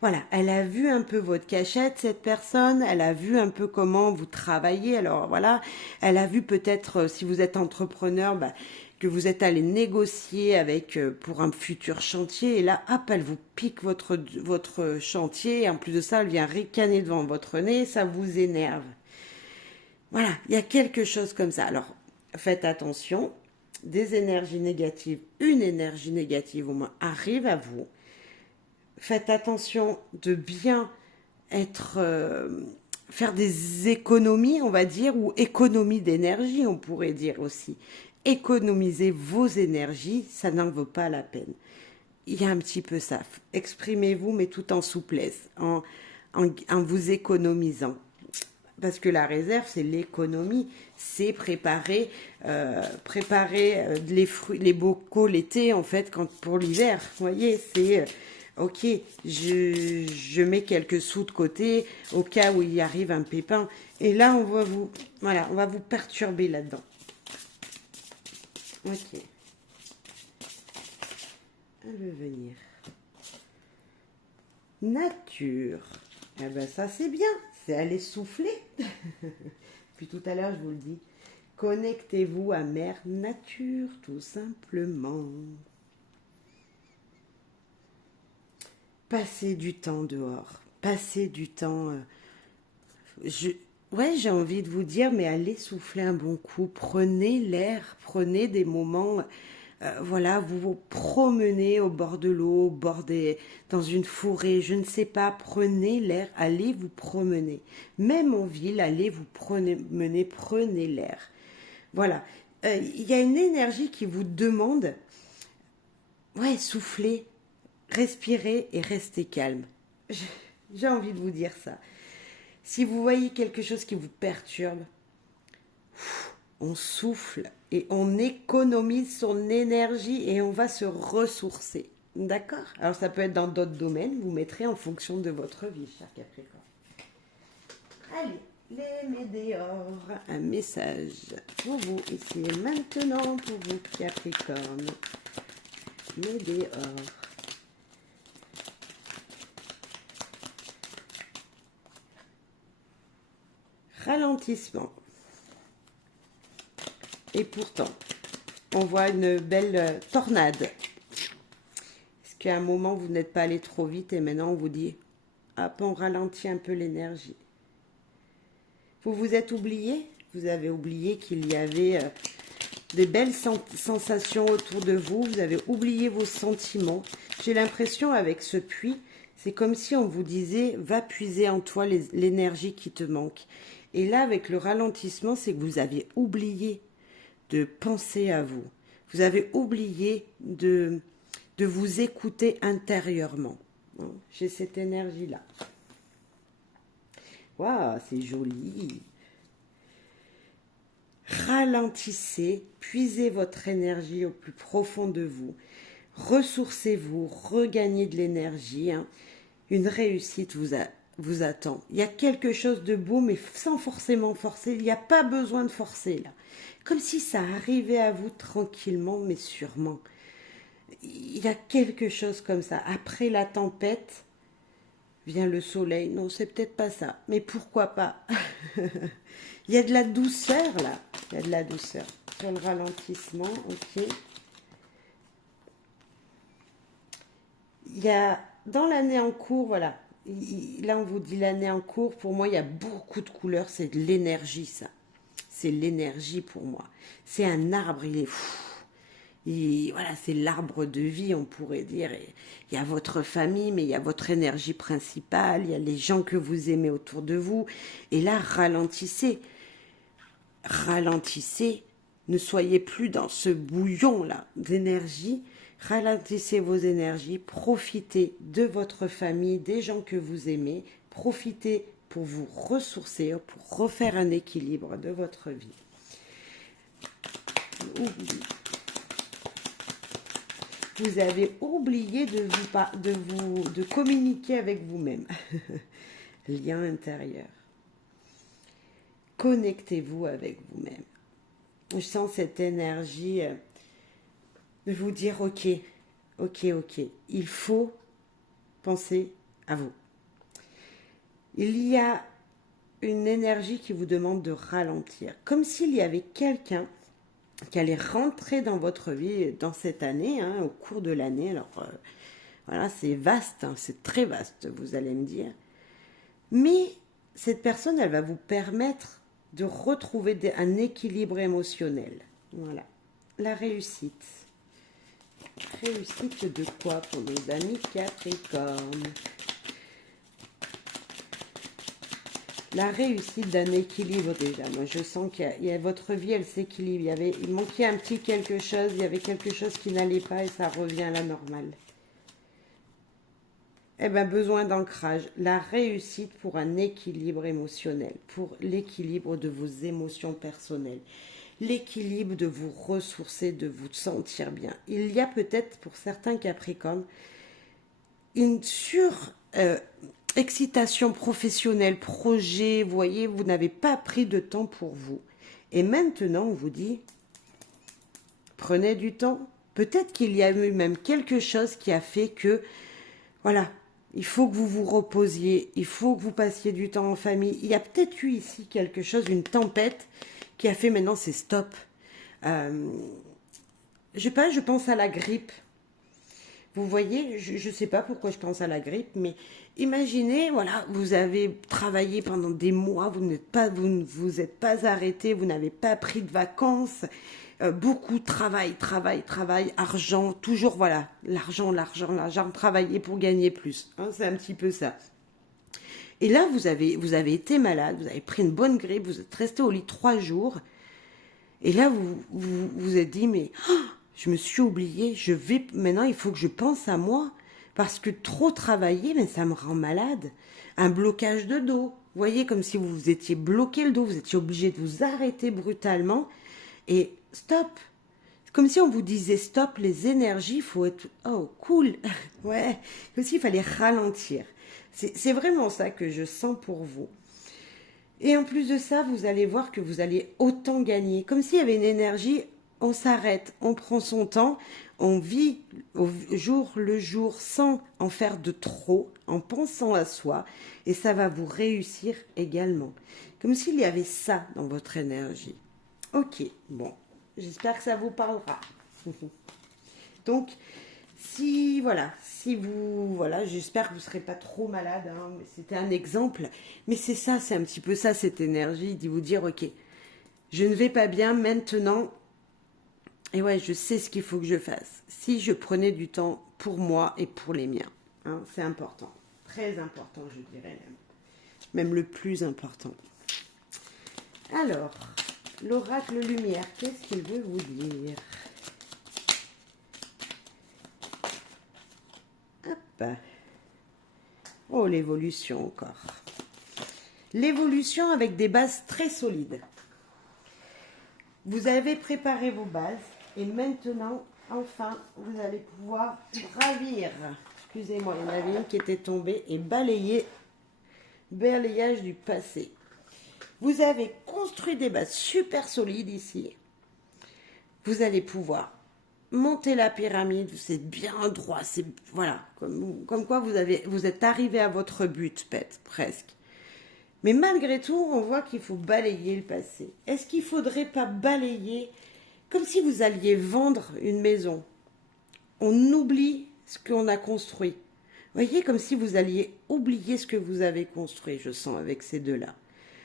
Voilà, elle a vu un peu votre cachette, cette personne, elle a vu un peu comment vous travaillez, alors voilà, elle a vu peut-être, si vous êtes entrepreneur, que vous êtes allé négocier avec pour un futur chantier, et là, hop, elle vous pique votre chantier, et en plus de ça, elle vient ricaner devant votre nez, ça vous énerve. Voilà, il y a quelque chose comme ça. Alors, faites attention, des énergies négatives, une énergie négative au moins arrive à vous. Faites attention de bien faire des économies, on va dire, ou économie d'énergie, on pourrait dire aussi. Économisez vos énergies, ça n'en vaut pas la peine. Il y a un petit peu ça. Exprimez-vous, mais tout en souplesse, en vous économisant. Parce que la réserve, c'est l'économie, c'est préparer les fruits, les bocaux l'été, en fait, pour l'hiver. Vous voyez, c'est... ok, je mets quelques sous de côté au cas où il arrive un pépin. Et là, on va vous perturber là-dedans. Ok. Elle veut venir. Nature. Eh ben ça c'est bien, c'est aller souffler. Puis tout à l'heure je vous le dis. Connectez-vous à Mère Nature, tout simplement. Passez du temps dehors. Passez du temps... j'ai envie de vous dire, mais allez souffler un bon coup. Prenez l'air, prenez des moments... voilà, vous vous promenez au bord de l'eau, dans une forêt, je ne sais pas, prenez l'air, allez vous promener. Même en ville, allez vous promener, prenez l'air. Voilà, il y a une énergie qui vous demande, soufflez, respirez et restez calme. J'ai envie de vous dire ça. Si vous voyez quelque chose qui vous perturbe, on souffle et on économise son énergie et on va se ressourcer. D'accord? Alors ça peut être dans d'autres domaines, vous mettrez en fonction de votre vie, cher Capricorne. Allez, les météores, un message pour vous ici et maintenant pour vous, Capricorne. Météores. Ralentissement. Et pourtant, on voit une belle tornade. Est-ce qu'à un moment, vous n'êtes pas allé trop vite et maintenant on vous dit, hop, on ralentit un peu l'énergie. Vous vous êtes oublié? Vous avez oublié qu'il y avait des belles sensations autour de vous. Vous avez oublié vos sentiments. J'ai l'impression avec ce puits, c'est comme si on vous disait, va puiser en toi l'énergie qui te manque. Et là, avec le ralentissement, c'est que vous avez oublié de penser à vous. Vous avez oublié de vous écouter intérieurement. J'ai cette énergie-là. Waouh, c'est joli. Ralentissez, puisez votre énergie au plus profond de vous. Ressourcez-vous, regagnez de l'énergie. Une réussite vous attend. Il y a quelque chose de beau, mais sans forcément forcer. Il n'y a pas besoin de forcer, là. Comme si ça arrivait à vous tranquillement, mais sûrement. Il y a quelque chose comme ça. Après la tempête, vient le soleil. Non, c'est peut-être pas ça. Mais pourquoi pas? Il y a de la douceur, là. Il y a de la douceur. Sur le ralentissement, ok. Il y a, dans l'année en cours, voilà. Là, on vous dit l'année en cours. Pour moi, il y a beaucoup de couleurs. C'est de l'énergie, ça. C'est l'énergie pour moi. C'est un arbre, il est fou. Voilà, c'est l'arbre de vie, on pourrait dire. Et il y a votre famille, mais il y a votre énergie principale. Il y a les gens que vous aimez autour de vous. Et là, ralentissez. Ralentissez. Ne soyez plus dans ce bouillon-là d'énergie. Ralentissez vos énergies. Profitez de votre famille, des gens que vous aimez. Profitez pour vous ressourcer, pour refaire un équilibre de votre vie. Vous avez oublié de communiquer avec vous-même. Lien intérieur. Connectez-vous avec vous-même. Je sens cette énergie de vous dire, ok, il faut penser à vous. Il y a une énergie qui vous demande de ralentir, comme s'il y avait quelqu'un qui allait rentrer dans votre vie dans cette année, au cours de l'année. Alors, voilà, c'est vaste, c'est très vaste, vous allez me dire. Mais cette personne, elle va vous permettre de retrouver un équilibre émotionnel. Voilà, la réussite. Réussite de quoi pour nos amis Capricorne? La réussite d'un équilibre déjà. Moi, je sens qu'il y a votre vie, elle s'équilibre. Il manquait un petit quelque chose, il y avait quelque chose qui n'allait pas et ça revient à la normale. Eh bien, besoin d'ancrage. La réussite pour un équilibre émotionnel, pour l'équilibre de vos émotions personnelles, l'équilibre de vous ressourcer, de vous sentir bien. Il y a peut-être pour certains Capricornes une excitation professionnelle, projet, vous voyez, vous n'avez pas pris de temps pour vous. Et maintenant, on vous dit, prenez du temps. Peut-être qu'il y a eu même quelque chose qui a fait que, voilà, il faut que vous vous reposiez, il faut que vous passiez du temps en famille. Il y a peut-être eu ici quelque chose, une tempête, qui a fait maintenant c'est stop. Je sais pas, je pense à la grippe. Vous voyez, je ne sais pas pourquoi je pense à la grippe, mais imaginez, voilà, vous avez travaillé pendant des mois, vous ne vous êtes pas arrêté, vous n'avez pas pris de vacances, beaucoup de travail, argent, toujours, voilà, l'argent, travailler pour gagner plus, c'est un petit peu ça. Et là, vous avez été malade, vous avez pris une bonne grippe, vous êtes resté au lit 3 jours, et là, vous êtes dit, mais... je me suis oubliée, maintenant il faut que je pense à moi, parce que trop travailler, mais ça me rend malade. Un blocage de dos, Vous voyez, comme si vous vous étiez bloqué le dos, vous étiez obligé de vous arrêter brutalement et stop. Comme si on vous disait stop, les énergies, il faut être, oh cool, ouais, comme s'il fallait ralentir. C'est vraiment ça que je sens pour vous. Et en plus de ça, vous allez voir que vous allez autant gagner. Comme s'il y avait une énergie, on s'arrête, on prend son temps, on vit au jour le jour sans en faire de trop, en pensant à soi, et ça va vous réussir également. Comme s'il y avait ça dans votre énergie. Ok, bon, j'espère que ça vous parlera. Donc, voilà, j'espère que vous ne serez pas trop malade, hein, mais c'était un exemple. Mais c'est ça, c'est un petit peu ça, cette énergie, d'y vous dire, ok, je ne vais pas bien maintenant, et ouais, je sais ce qu'il faut que je fasse. Si je prenais du temps pour moi et pour les miens, hein, c'est important, très important, je dirais même le plus important. Alors, l'oracle lumière, qu'est-ce qu'il veut vous dire? Hop. Oh, l'évolution encore. L'évolution avec des bases très solides. Vous avez préparé vos bases et maintenant, enfin, vous allez pouvoir gravir. Excusez-moi, il y en avait une qui était tombée et balayer, balayage du passé. Vous avez construit des bases super solides ici. Vous allez pouvoir monter la pyramide, vous êtes bien droit, c'est voilà, comme quoi vous êtes arrivé à votre but, presque. Mais malgré tout, on voit qu'il faut balayer le passé. Est-ce qu'il ne faudrait pas balayer comme si vous alliez vendre une maison? On oublie ce qu'on a construit. Vous voyez, comme si vous alliez oublier ce que vous avez construit, je sens, avec ces deux-là.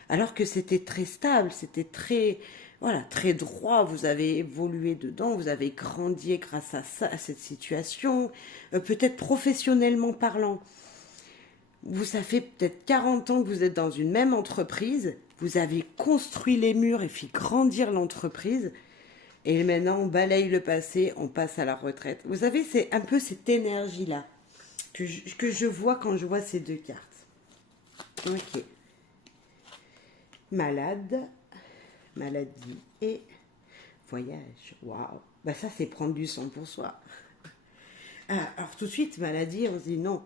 Alors que c'était très stable, c'était très, voilà, très droit, vous avez évolué dedans, vous avez grandi grâce à ça, à cette situation, peut-être professionnellement parlant. Ça fait peut-être 40 ans que vous êtes dans une même entreprise, vous avez construit les murs et fait grandir l'entreprise, et maintenant on balaye le passé, on passe à la retraite. Vous savez, c'est un peu cette énergie-là que je vois quand je vois ces deux cartes. Ok. Malade, maladie et voyage. Waouh. Bah ça, c'est prendre du sang pour soi. Alors tout de suite, maladie, on se dit non,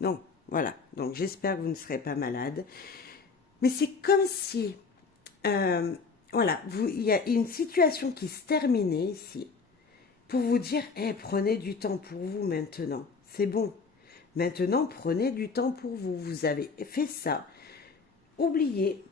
non, voilà. Donc j'espère que vous ne serez pas malade. Mais c'est comme si, voilà, il y a une situation qui se terminait ici pour vous dire, prenez du temps pour vous maintenant. C'est bon. Maintenant, prenez du temps pour vous. Vous avez fait ça. Oubliez.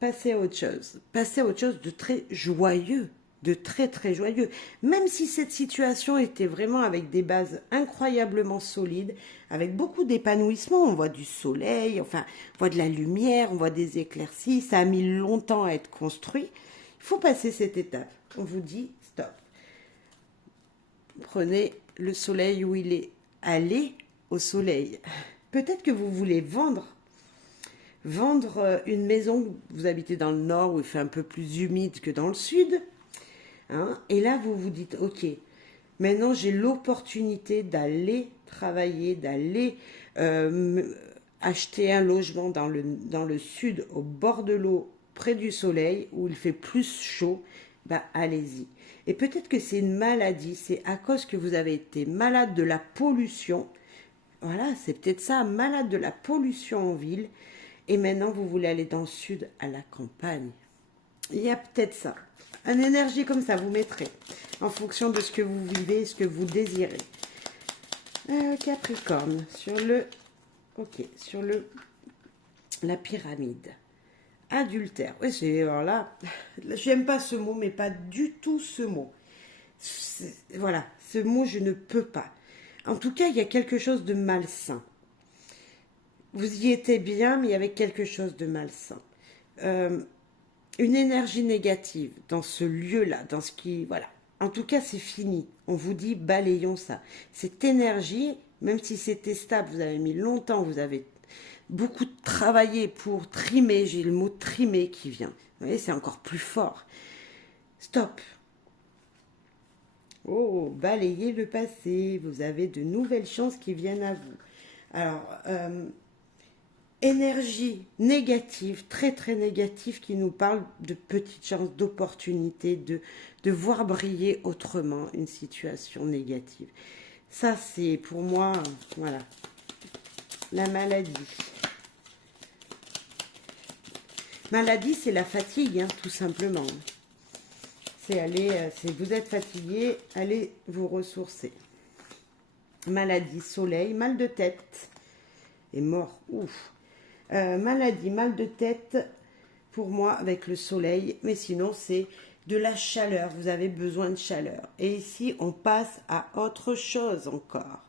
Passez à autre chose. Passez à autre chose de très joyeux. De très très joyeux. Même si cette situation était vraiment avec des bases incroyablement solides, avec beaucoup d'épanouissement, on voit du soleil, enfin, on voit de la lumière, on voit des éclaircies, ça a mis longtemps à être construit. Il faut passer cette étape. On vous dit stop. Prenez le soleil où il est. Allez au soleil. Peut-être que vous voulez vendre une maison, vous habitez dans le nord où il fait un peu plus humide que dans le sud, hein, et là vous vous dites, ok, maintenant j'ai l'opportunité d'aller travailler, d'aller acheter un logement dans le sud, au bord de l'eau, près du soleil, où il fait plus chaud, bah allez-y. Et peut-être que c'est une maladie, c'est à cause que vous avez été malade de la pollution, voilà, c'est peut-être ça, malade de la pollution en ville, et maintenant vous voulez aller dans le sud, à la campagne. Il y a peut-être ça. Une énergie comme ça, vous mettrez, en fonction de ce que vous vivez, ce que vous désirez. Capricorne, sur la pyramide. Adultère. Oui, c'est, alors là, j'aime pas ce mot, mais pas du tout ce mot. Voilà, ce mot, je ne peux pas. En tout cas, il y a quelque chose de malsain. Vous y étiez bien, mais il y avait quelque chose de malsain. Une énergie négative dans ce lieu-là, dans ce qui... Voilà. En tout cas, c'est fini. On vous dit, balayons ça. Cette énergie, même si c'était stable, vous avez mis longtemps, vous avez beaucoup travaillé pour trimer, j'ai le mot trimer qui vient. Vous voyez, c'est encore plus fort. Stop. Oh, balayez le passé. Vous avez de nouvelles chances qui viennent à vous. Alors, énergie négative, très très négative, qui nous parle de petites chances, d'opportunités, de voir briller autrement une situation négative. Ça, c'est pour moi, voilà, la maladie. Maladie, c'est la fatigue, hein, tout simplement. C'est aller, vous êtes fatigué, allez vous ressourcer. Maladie, soleil, mal de tête et mort, ouf. Maladie, mal de tête, pour moi, avec le soleil, mais sinon, c'est de la chaleur, vous avez besoin de chaleur. Et ici, on passe à autre chose encore.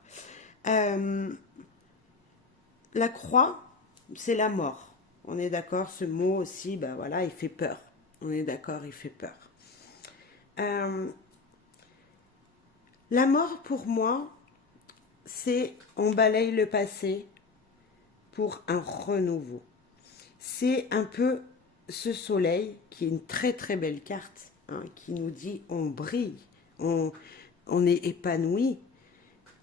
La croix, c'est la mort. On est d'accord, ce mot aussi, ben voilà, il fait peur. On est d'accord, il fait peur. La mort, pour moi, c'est on balaye le passé pour un renouveau. C'est un peu ce soleil qui est une très très belle carte, hein, qui nous dit on brille, on est épanoui.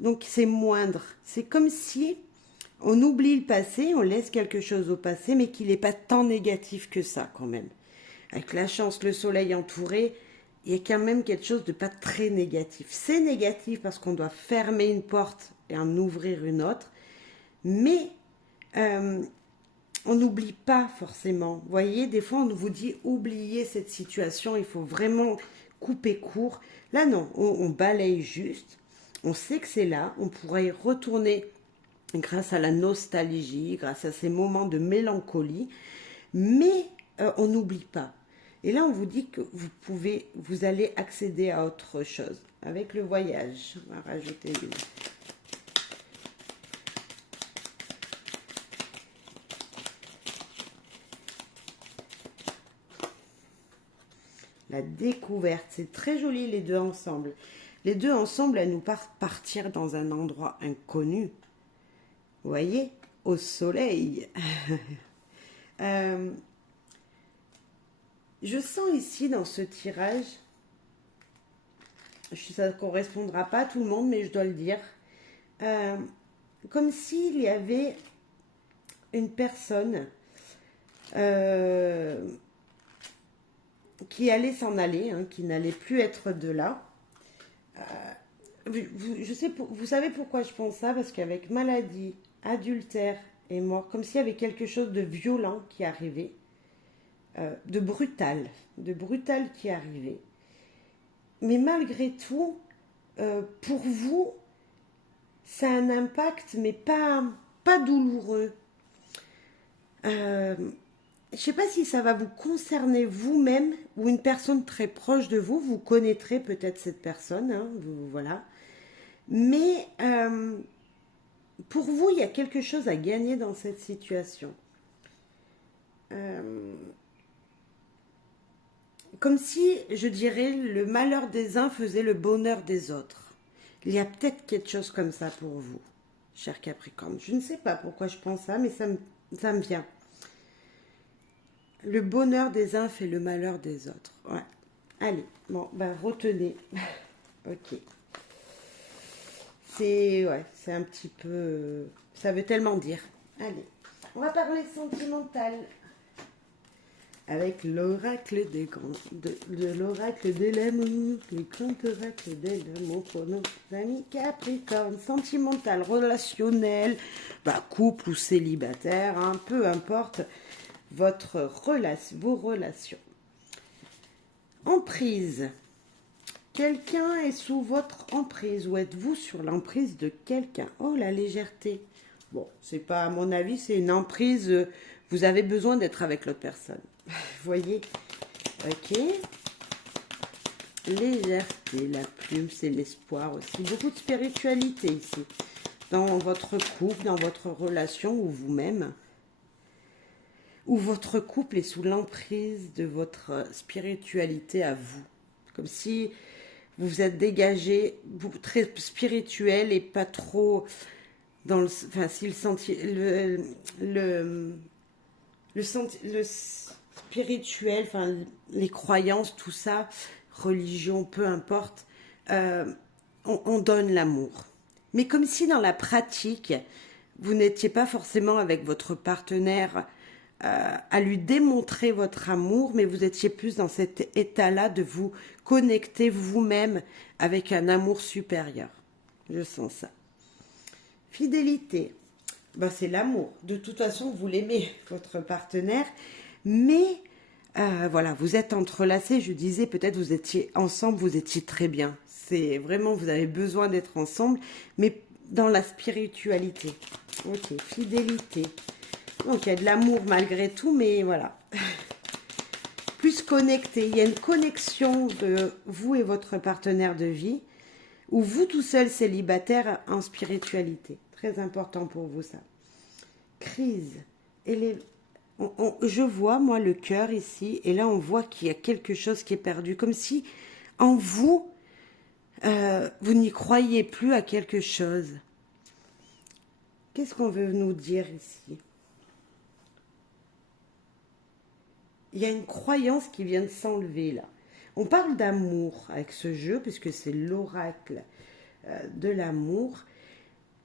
Donc c'est moindre. C'est comme si on oublie le passé, on laisse quelque chose au passé, mais qu'il n'est pas tant négatif que ça quand même. Avec la chance, le soleil entouré, il y a quand même quelque chose de pas très négatif. C'est négatif parce qu'on doit fermer une porte et en ouvrir une autre, mais on n'oublie pas forcément. Vous voyez, des fois on vous dit oubliez cette situation, il faut vraiment couper court. Là non, on balaye juste, on sait que c'est là, on pourrait y retourner grâce à la nostalgie, grâce à ces moments de mélancolie, mais on n'oublie pas. Et là, on vous dit que vous allez accéder à autre chose. Avec le voyage, on va rajouter une. La découverte, c'est très joli les deux ensemble. Les deux ensemble, elles nous partent partir dans un endroit inconnu. Vous voyez, au soleil. Je sens ici dans ce tirage, ça ne correspondra pas à tout le monde, mais je dois le dire, comme s'il y avait une personne qui allait s'en aller, hein, qui n'allait plus être de là. Vous savez pourquoi je pense ça? Parce qu'avec maladie, adultère et mort, comme s'il y avait quelque chose de violent qui arrivait. De brutal qui arrivait. Mais malgré tout, pour vous, ça a un impact, mais pas douloureux. Je ne sais pas si ça va vous concerner vous-même ou une personne très proche de vous. Vous connaîtrez peut-être cette personne, hein, voilà. Mais pour vous, il y a quelque chose à gagner dans cette situation. Comme si, je dirais, le malheur des uns faisait le bonheur des autres. Il y a peut-être quelque chose comme ça pour vous, cher Capricorne. Je ne sais pas pourquoi je pense ça, mais ça me vient. Le bonheur des uns fait le malheur des autres. Ouais. Allez, bon, ben retenez. Ok. C'est un petit peu... ça veut tellement dire. Allez, on va parler sentimental. Avec l'oracle de l'oracle de l'amour, le grand oracle de l'amour pour nos amis Capricorne, sentimental, relationnel, couple ou célibataire, hein, peu importe vos relations. Emprise. Quelqu'un est sous votre emprise ou êtes-vous sur l'emprise de quelqu'un? Oh, la légèreté. Bon, c'est pas à mon avis, c'est une emprise, vous avez besoin d'être avec l'autre personne. Vous voyez? Ok. Légèreté, la plume, c'est l'espoir aussi. Beaucoup de spiritualité ici. Dans votre couple, dans votre relation ou vous-même. Ou votre couple est sous l'emprise de votre spiritualité à vous. Comme si vous vous êtes dégagé, très spirituel et pas trop dans le... Enfin, si le spirituel, enfin, les croyances, tout ça, religion, peu importe, on donne l'amour. Mais comme si dans la pratique, vous n'étiez pas forcément avec votre partenaire à lui démontrer votre amour, mais vous étiez plus dans cet état-là de vous connecter vous-même avec un amour supérieur. Je sens ça. Fidélité, ben, c'est l'amour. De toute façon, vous l'aimez, votre partenaire, mais voilà, vous êtes entrelacés. Je disais, peut-être vous étiez ensemble, vous étiez très bien. C'est vraiment, vous avez besoin d'être ensemble, mais dans la spiritualité. Ok, fidélité. Donc il y a de l'amour malgré tout, mais voilà. Plus connecté. Il y a une connexion de vous et votre partenaire de vie, ou vous tout seul célibataire en spiritualité. Très important pour vous ça. Crise. Je vois moi le cœur ici, et là on voit qu'il y a quelque chose qui est perdu. Comme si en vous, vous n'y croyez plus à quelque chose. Qu'est-ce qu'on veut nous dire ici? Il y a une croyance qui vient de s'enlever là. On parle d'amour avec ce jeu, puisque c'est l'oracle de l'amour.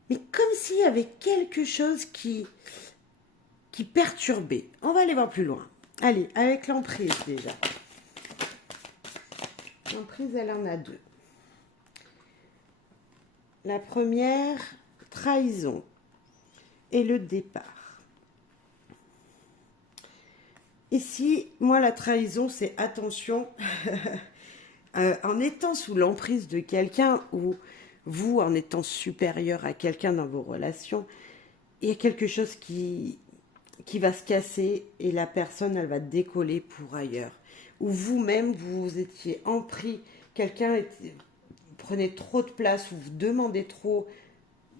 Mais comme s'il y avait quelque chose qui perturbait. On va aller voir plus loin. Allez, avec l'emprise déjà. L'emprise, elle en a deux. La première, trahison et le départ. Ici, moi, la trahison, c'est attention, en étant sous l'emprise de quelqu'un ou vous, en étant supérieur à quelqu'un dans vos relations, il y a quelque chose qui va se casser et la personne, elle va décoller pour ailleurs. Ou vous-même, vous étiez empris, quelqu'un prenait trop de place ou vous demandez trop,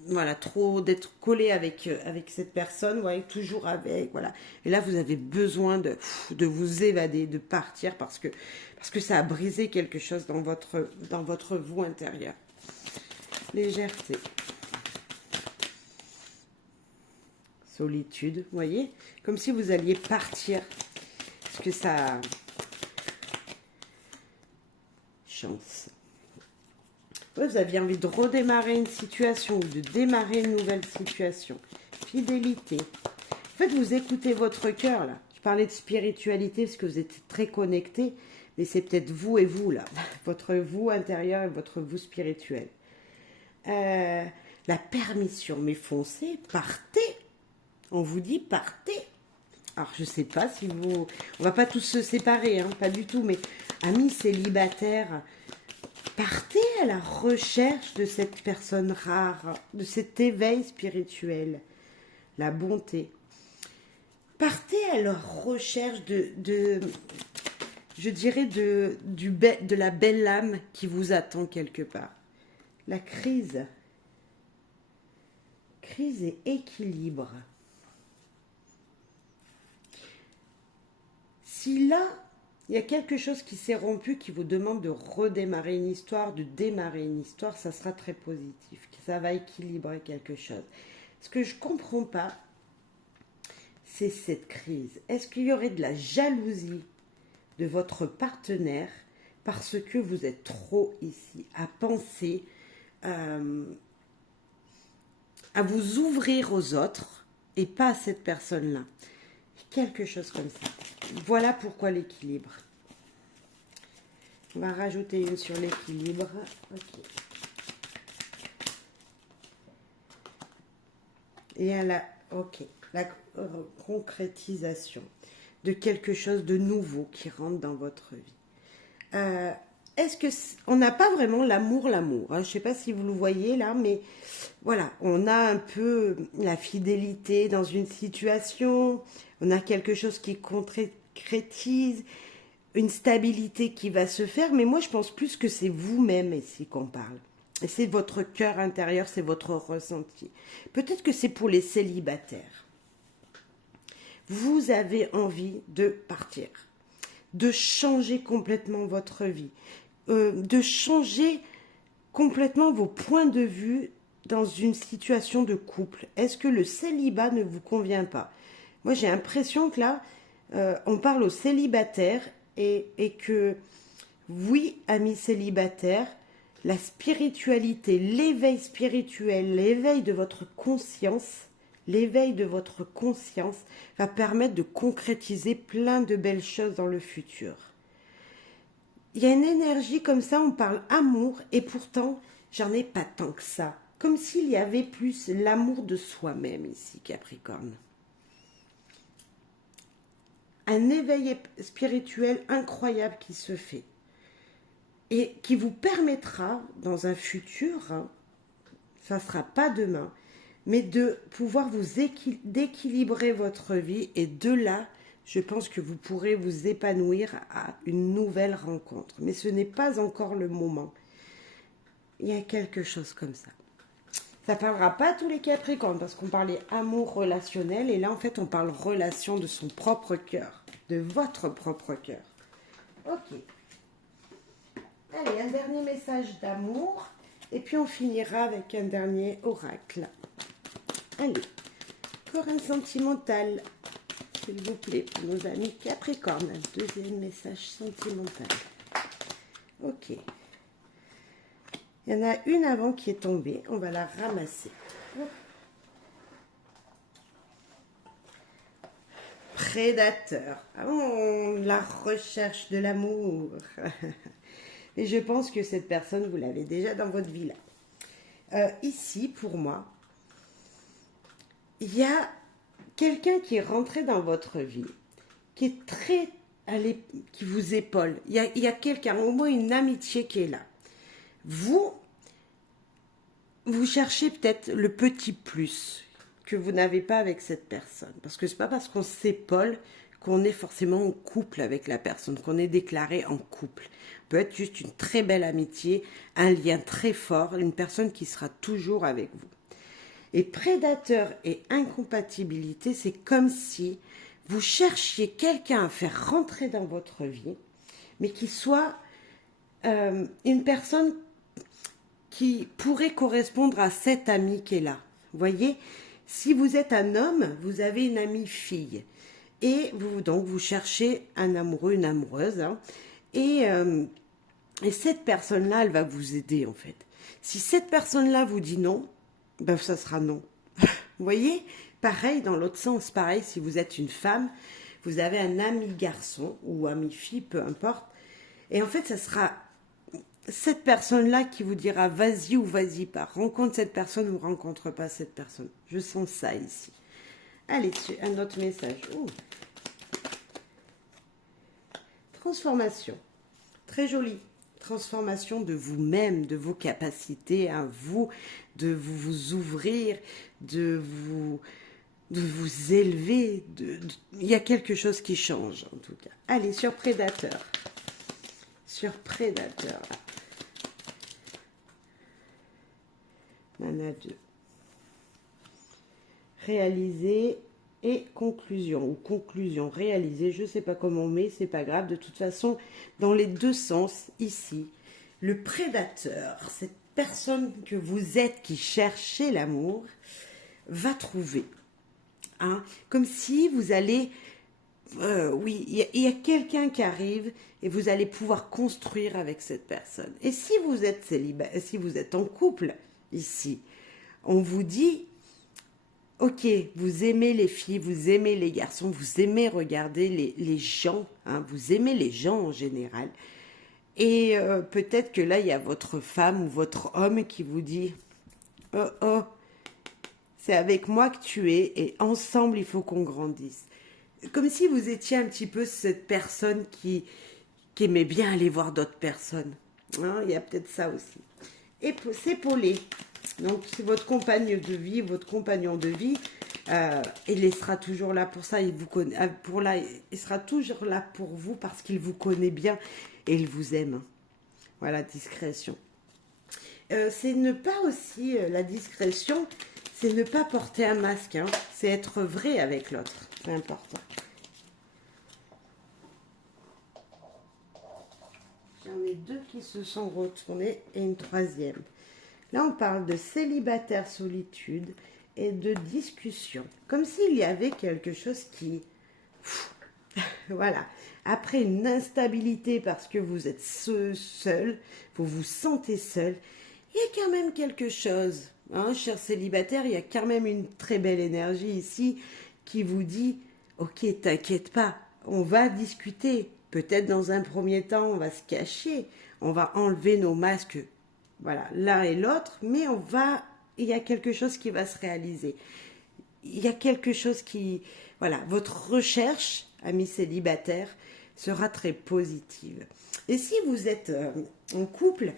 voilà, trop d'être collé avec cette personne, ouais, toujours avec, voilà. Et là, vous avez besoin de vous évader, de partir parce que ça a brisé quelque chose dans votre vous intérieur. Légèreté. Solitude, vous voyez, comme si vous alliez partir, parce que ça... Chance. Ouais, vous aviez envie de redémarrer une situation ou de démarrer une nouvelle situation. Fidélité. En fait, vous écoutez votre cœur, là. Je parlais de spiritualité parce que vous êtes très connectés, mais c'est peut-être vous et vous, là. Votre vous intérieur et votre vous spirituel. La permission, mais foncez, partez. On vous dit partez. Alors, je sais pas si vous... On va pas tous se séparer, hein, pas du tout, mais amis célibataires, partez à la recherche de cette personne rare, de cet éveil spirituel, la bonté. Partez à la recherche je dirais, de la belle âme qui vous attend quelque part. La crise. Crise et équilibre. Si là, il y a quelque chose qui s'est rompu, qui vous demande de redémarrer une histoire, de démarrer une histoire, ça sera très positif. Ça va équilibrer quelque chose. Ce que je ne comprends pas, c'est cette crise. Est-ce qu'il y aurait de la jalousie de votre partenaire parce que vous êtes trop ici à penser, à vous ouvrir aux autres et pas à cette personne-là? Quelque chose comme ça. Voilà pourquoi l'équilibre. On va rajouter une sur l'équilibre. Ok. Et à la concrétisation de quelque chose de nouveau qui rentre dans votre vie. Est-ce que on n'a pas vraiment l'amour, hein? Je ne sais pas si vous le voyez là, mais voilà, on a un peu la fidélité dans une situation, on a quelque chose qui concrétise, une stabilité qui va se faire, mais moi je pense plus que c'est vous-même ici qu'on parle. Et c'est votre cœur intérieur, c'est votre ressenti. Peut-être que c'est pour les célibataires. Vous avez envie de partir, de changer complètement votre vie, de changer complètement vos points de vue dans une situation de couple. Est-ce que le célibat ne vous convient pas? Moi, j'ai l'impression que là, on parle aux célibataires et que, oui, amis célibataires, la spiritualité, l'éveil spirituel, l'éveil de votre conscience l'éveil de votre conscience va permettre de concrétiser plein de belles choses dans le futur. Il y a une énergie comme ça, on parle amour, et pourtant, j'en ai pas tant que ça. Comme s'il y avait plus l'amour de soi-même ici, Capricorne. Un éveil spirituel incroyable qui se fait. Et qui vous permettra, dans un futur, hein, ça ne sera pas demain, mais de pouvoir d'équilibrer votre vie, et de là, je pense que vous pourrez vous épanouir à une nouvelle rencontre. Mais ce n'est pas encore le moment. Il y a quelque chose comme ça. Ça ne parlera pas à tous les Capricornes, parce qu'on parlait amour relationnel, et là, en fait, on parle relation de son propre cœur, de votre propre cœur. Ok. Allez, un dernier message d'amour, et puis on finira avec un dernier oracle. Allez, Corinne sentimentale, s'il vous plaît, pour nos amis Capricorne. Un deuxième message sentimental. Ok. Il y en a une avant qui est tombée, on va la ramasser. Prédateur. Oh, la recherche de l'amour. Et je pense que cette personne, vous l'avez déjà dans votre vie là. Ici, pour moi, il y a quelqu'un qui est rentré dans votre vie, qui est très, qui vous épaule. Il y a quelqu'un, au moins une amitié qui est là. Vous cherchez peut-être le petit plus que vous n'avez pas avec cette personne. Parce que c'est pas parce qu'on s'épaule qu'on est forcément en couple avec la personne, qu'on est déclaré en couple. Peut être juste une très belle amitié, un lien très fort, une personne qui sera toujours avec vous. Et prédateur et incompatibilité, c'est comme si vous cherchiez quelqu'un à faire rentrer dans votre vie, mais qui soit une personne qui pourrait correspondre à cette amie qui est là. Vous voyez, si vous êtes un homme, vous avez une amie fille. Et vous cherchez un amoureux, une amoureuse. Hein, et cette personne-là, elle va vous aider en fait. Si cette personne-là vous dit non, ben ça sera non. Vous voyez, pareil dans l'autre sens, pareil si vous êtes une femme, vous avez un ami garçon ou ami fille, peu importe. Et en fait, ça sera cette personne-là qui vous dira vas-y ou vas-y pas. Rencontre cette personne ou rencontre pas cette personne. Je sens ça ici. Allez, un autre message. Ouh. Transformation. Très joli. Transformation de vous-même, de vos capacités à vous, de vous ouvrir, de vous élever. Il y a quelque chose qui change, en tout cas. Allez, sur Prédateur. Sur Prédateur. Il y en a deux. Réaliser et conclusion, ou conclusion, réaliser, je ne sais pas comment on met, c'est pas grave, de toute façon, dans les deux sens, ici, le prédateur, cette personne que vous êtes qui cherchez l'amour, va trouver, hein, comme si vous allez, oui, il y a quelqu'un qui arrive et vous allez pouvoir construire avec cette personne. Et si vous êtes célibataire, si vous êtes en couple, ici, on vous dit, ok, vous aimez les filles, vous aimez les garçons, vous aimez regarder les gens, hein, vous aimez les gens en général. Et peut-être que là, il y a votre femme ou votre homme qui vous dit « Oh, oh, c'est avec moi que tu es et ensemble, il faut qu'on grandisse. » Comme si vous étiez un petit peu cette personne qui aimait bien aller voir d'autres personnes. Hein, il y a peut-être ça aussi. Et s'épauler. Donc, c'est votre compagne de vie, votre compagnon de vie. Il sera toujours là pour ça. Il sera toujours là pour vous parce qu'il vous connaît bien et il vous aime. Voilà, discrétion. C'est ne pas aussi, la discrétion, c'est ne pas porter un masque. Hein. C'est être vrai avec l'autre. C'est important. J'en ai deux qui se sont retournés et une troisième. Là, on parle de célibataire solitude et de discussion. Comme s'il y avait quelque chose qui... Voilà. Après une instabilité parce que vous êtes seul, vous vous sentez seul, il y a quand même quelque chose Hein, cher célibataire, il y a quand même une très belle énergie ici qui vous dit, ok, t'inquiète pas, on va discuter. Peut-être dans un premier temps, on va se cacher, on va enlever nos masques, voilà, l'un et l'autre, mais il y a quelque chose qui va se réaliser. Il y a quelque chose qui, voilà, votre recherche, ami célibataire, sera très positive. Et si vous êtes en couple,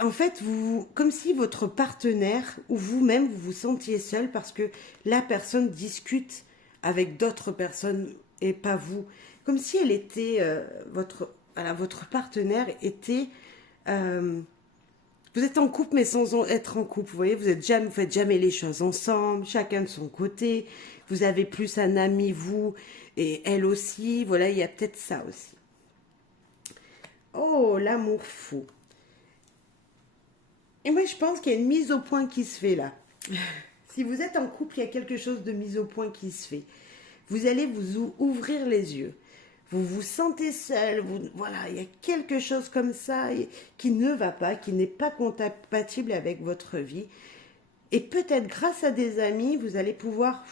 en fait, comme si votre partenaire ou vous-même, vous vous sentiez seul parce que la personne discute avec d'autres personnes et pas vous. Comme si elle était, votre partenaire était, euh, vous êtes en couple mais sans être en couple. Vous voyez, vous faites jamais les choses ensemble, chacun de son côté. Vous avez plus un ami, vous, et elle aussi. Voilà, il y a peut-être ça aussi. Oh, l'amour fou. Et moi, je pense qu'il y a une mise au point qui se fait là. Si vous êtes en couple, il y a quelque chose de mise au point qui se fait. Vous allez vous ouvrir les yeux. Vous vous sentez seul. Voilà, il y a quelque chose comme ça qui ne va pas, qui n'est pas compatible avec votre vie. Et peut-être grâce à des amis, vous allez pouvoir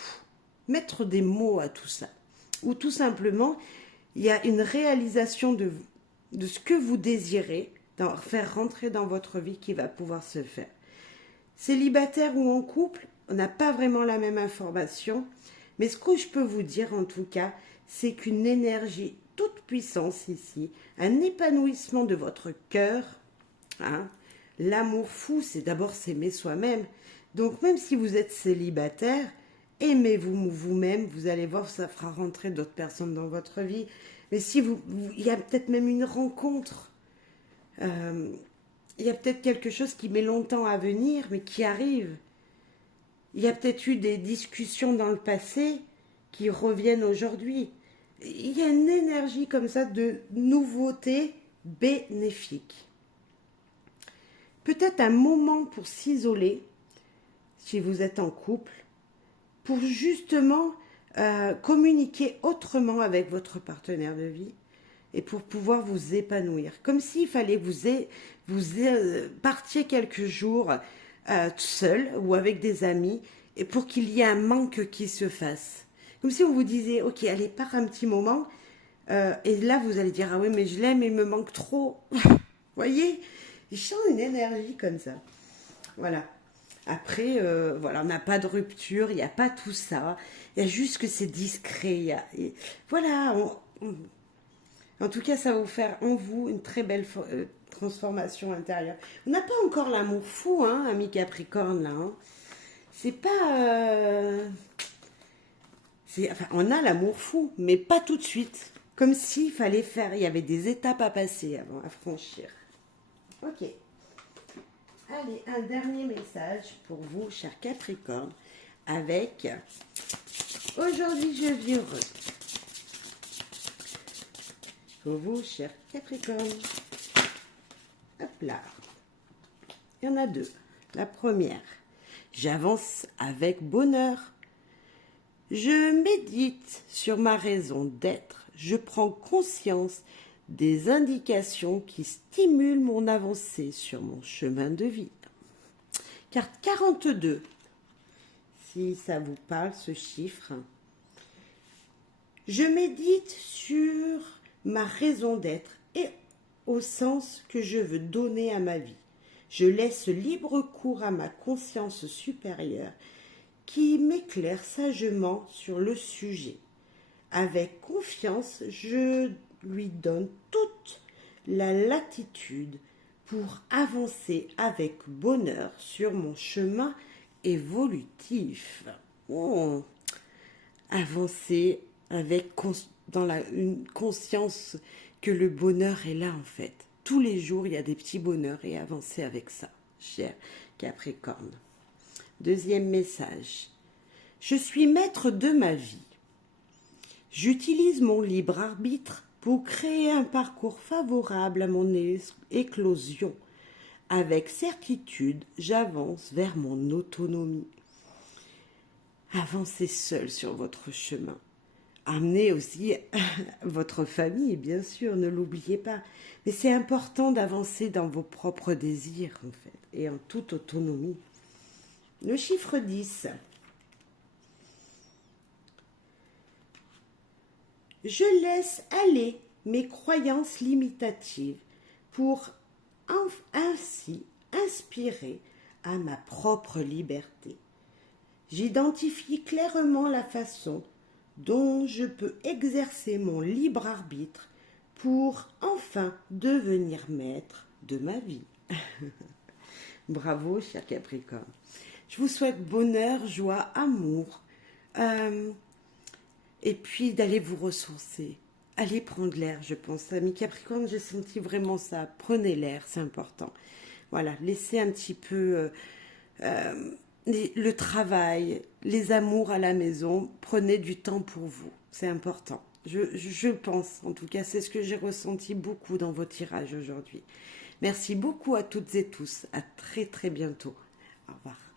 mettre des mots à tout ça. Ou tout simplement, il y a une réalisation de ce que vous désirez faire rentrer dans votre vie qui va pouvoir se faire. Célibataire ou en couple, on n'a pas vraiment la même information, mais ce que je peux vous dire en tout cas, c'est qu'une énergie toute puissance ici, un épanouissement de votre cœur, hein, l'amour fou, c'est d'abord s'aimer soi-même. Donc même si vous êtes célibataire, aimez-vous vous-même, vous allez voir, ça fera rentrer d'autres personnes dans votre vie. Mais si il y a peut-être même une rencontre. Il y a peut-être quelque chose qui met longtemps à venir, mais qui arrive. Il y a peut-être eu des discussions dans le passé qui reviennent aujourd'hui. Il y a une énergie comme ça de nouveauté bénéfique. Peut-être un moment pour s'isoler, si vous êtes en couple, pour justement communiquer autrement avec votre partenaire de vie et pour pouvoir vous épanouir. Comme s'il fallait que vous partiez quelques jours seul ou avec des amis et pour qu'il y ait un manque qui se fasse. Comme si on vous disait, ok, allez, pars un petit moment. Et là, vous allez dire, ah oui, mais je l'aime, il me manque trop. Vous voyez, il sent une énergie comme ça. Voilà. Après, voilà, on n'a pas de rupture, il n'y a pas tout ça. Il y a juste que c'est discret. Voilà, en tout cas, ça va vous faire en vous une très belle transformation intérieure. On n'a pas encore l'amour fou, hein, ami Capricorne, là. Hein. C'est pas... enfin, on a l'amour fou, mais pas tout de suite. Comme s'il fallait faire... Il y avait des étapes à passer avant, à franchir. Ok. Allez, un dernier message pour vous, cher Capricorne, avec... Aujourd'hui, je vis heureux. Pour vous, cher Capricorne. Hop là. Il y en a deux. La première, j'avance avec bonheur. Je médite sur ma raison d'être. Je prends conscience des indications qui stimulent mon avancée sur mon chemin de vie. Carte 42. Si ça vous parle, ce chiffre. Je médite sur ma raison d'être et au sens que je veux donner à ma vie. Je laisse libre cours à ma conscience supérieure qui m'éclaire sagement sur le sujet. Avec confiance, je lui donne toute la latitude pour avancer avec bonheur sur mon chemin évolutif. Oh. Avancer avec une conscience que le bonheur est là en fait. Tous les jours, il y a des petits bonheurs et avancer avec ça, cher Capricorne. Deuxième message. Je suis maître de ma vie. J'utilise mon libre arbitre pour créer un parcours favorable à mon éclosion. Avec certitude, j'avance vers mon autonomie. Avancez seul sur votre chemin. Amenez aussi votre famille, bien sûr, ne l'oubliez pas. Mais c'est important d'avancer dans vos propres désirs, en fait, et en toute autonomie. Le chiffre 10. Je laisse aller mes croyances limitatives pour ainsi inspirer à ma propre liberté. J'identifie clairement la façon dont je peux exercer mon libre arbitre pour enfin devenir maître de ma vie. Bravo, cher Capricorne. Je vous souhaite bonheur, joie, amour, et puis d'aller vous ressourcer. Allez prendre l'air, je pense. Ami Capricorne, j'ai senti vraiment ça. Prenez l'air, c'est important. Voilà, laissez un petit peu le travail, les amours à la maison. Prenez du temps pour vous, c'est important. Je pense, en tout cas, c'est ce que j'ai ressenti beaucoup dans vos tirages aujourd'hui. Merci beaucoup à toutes et tous. À très très bientôt. Au revoir.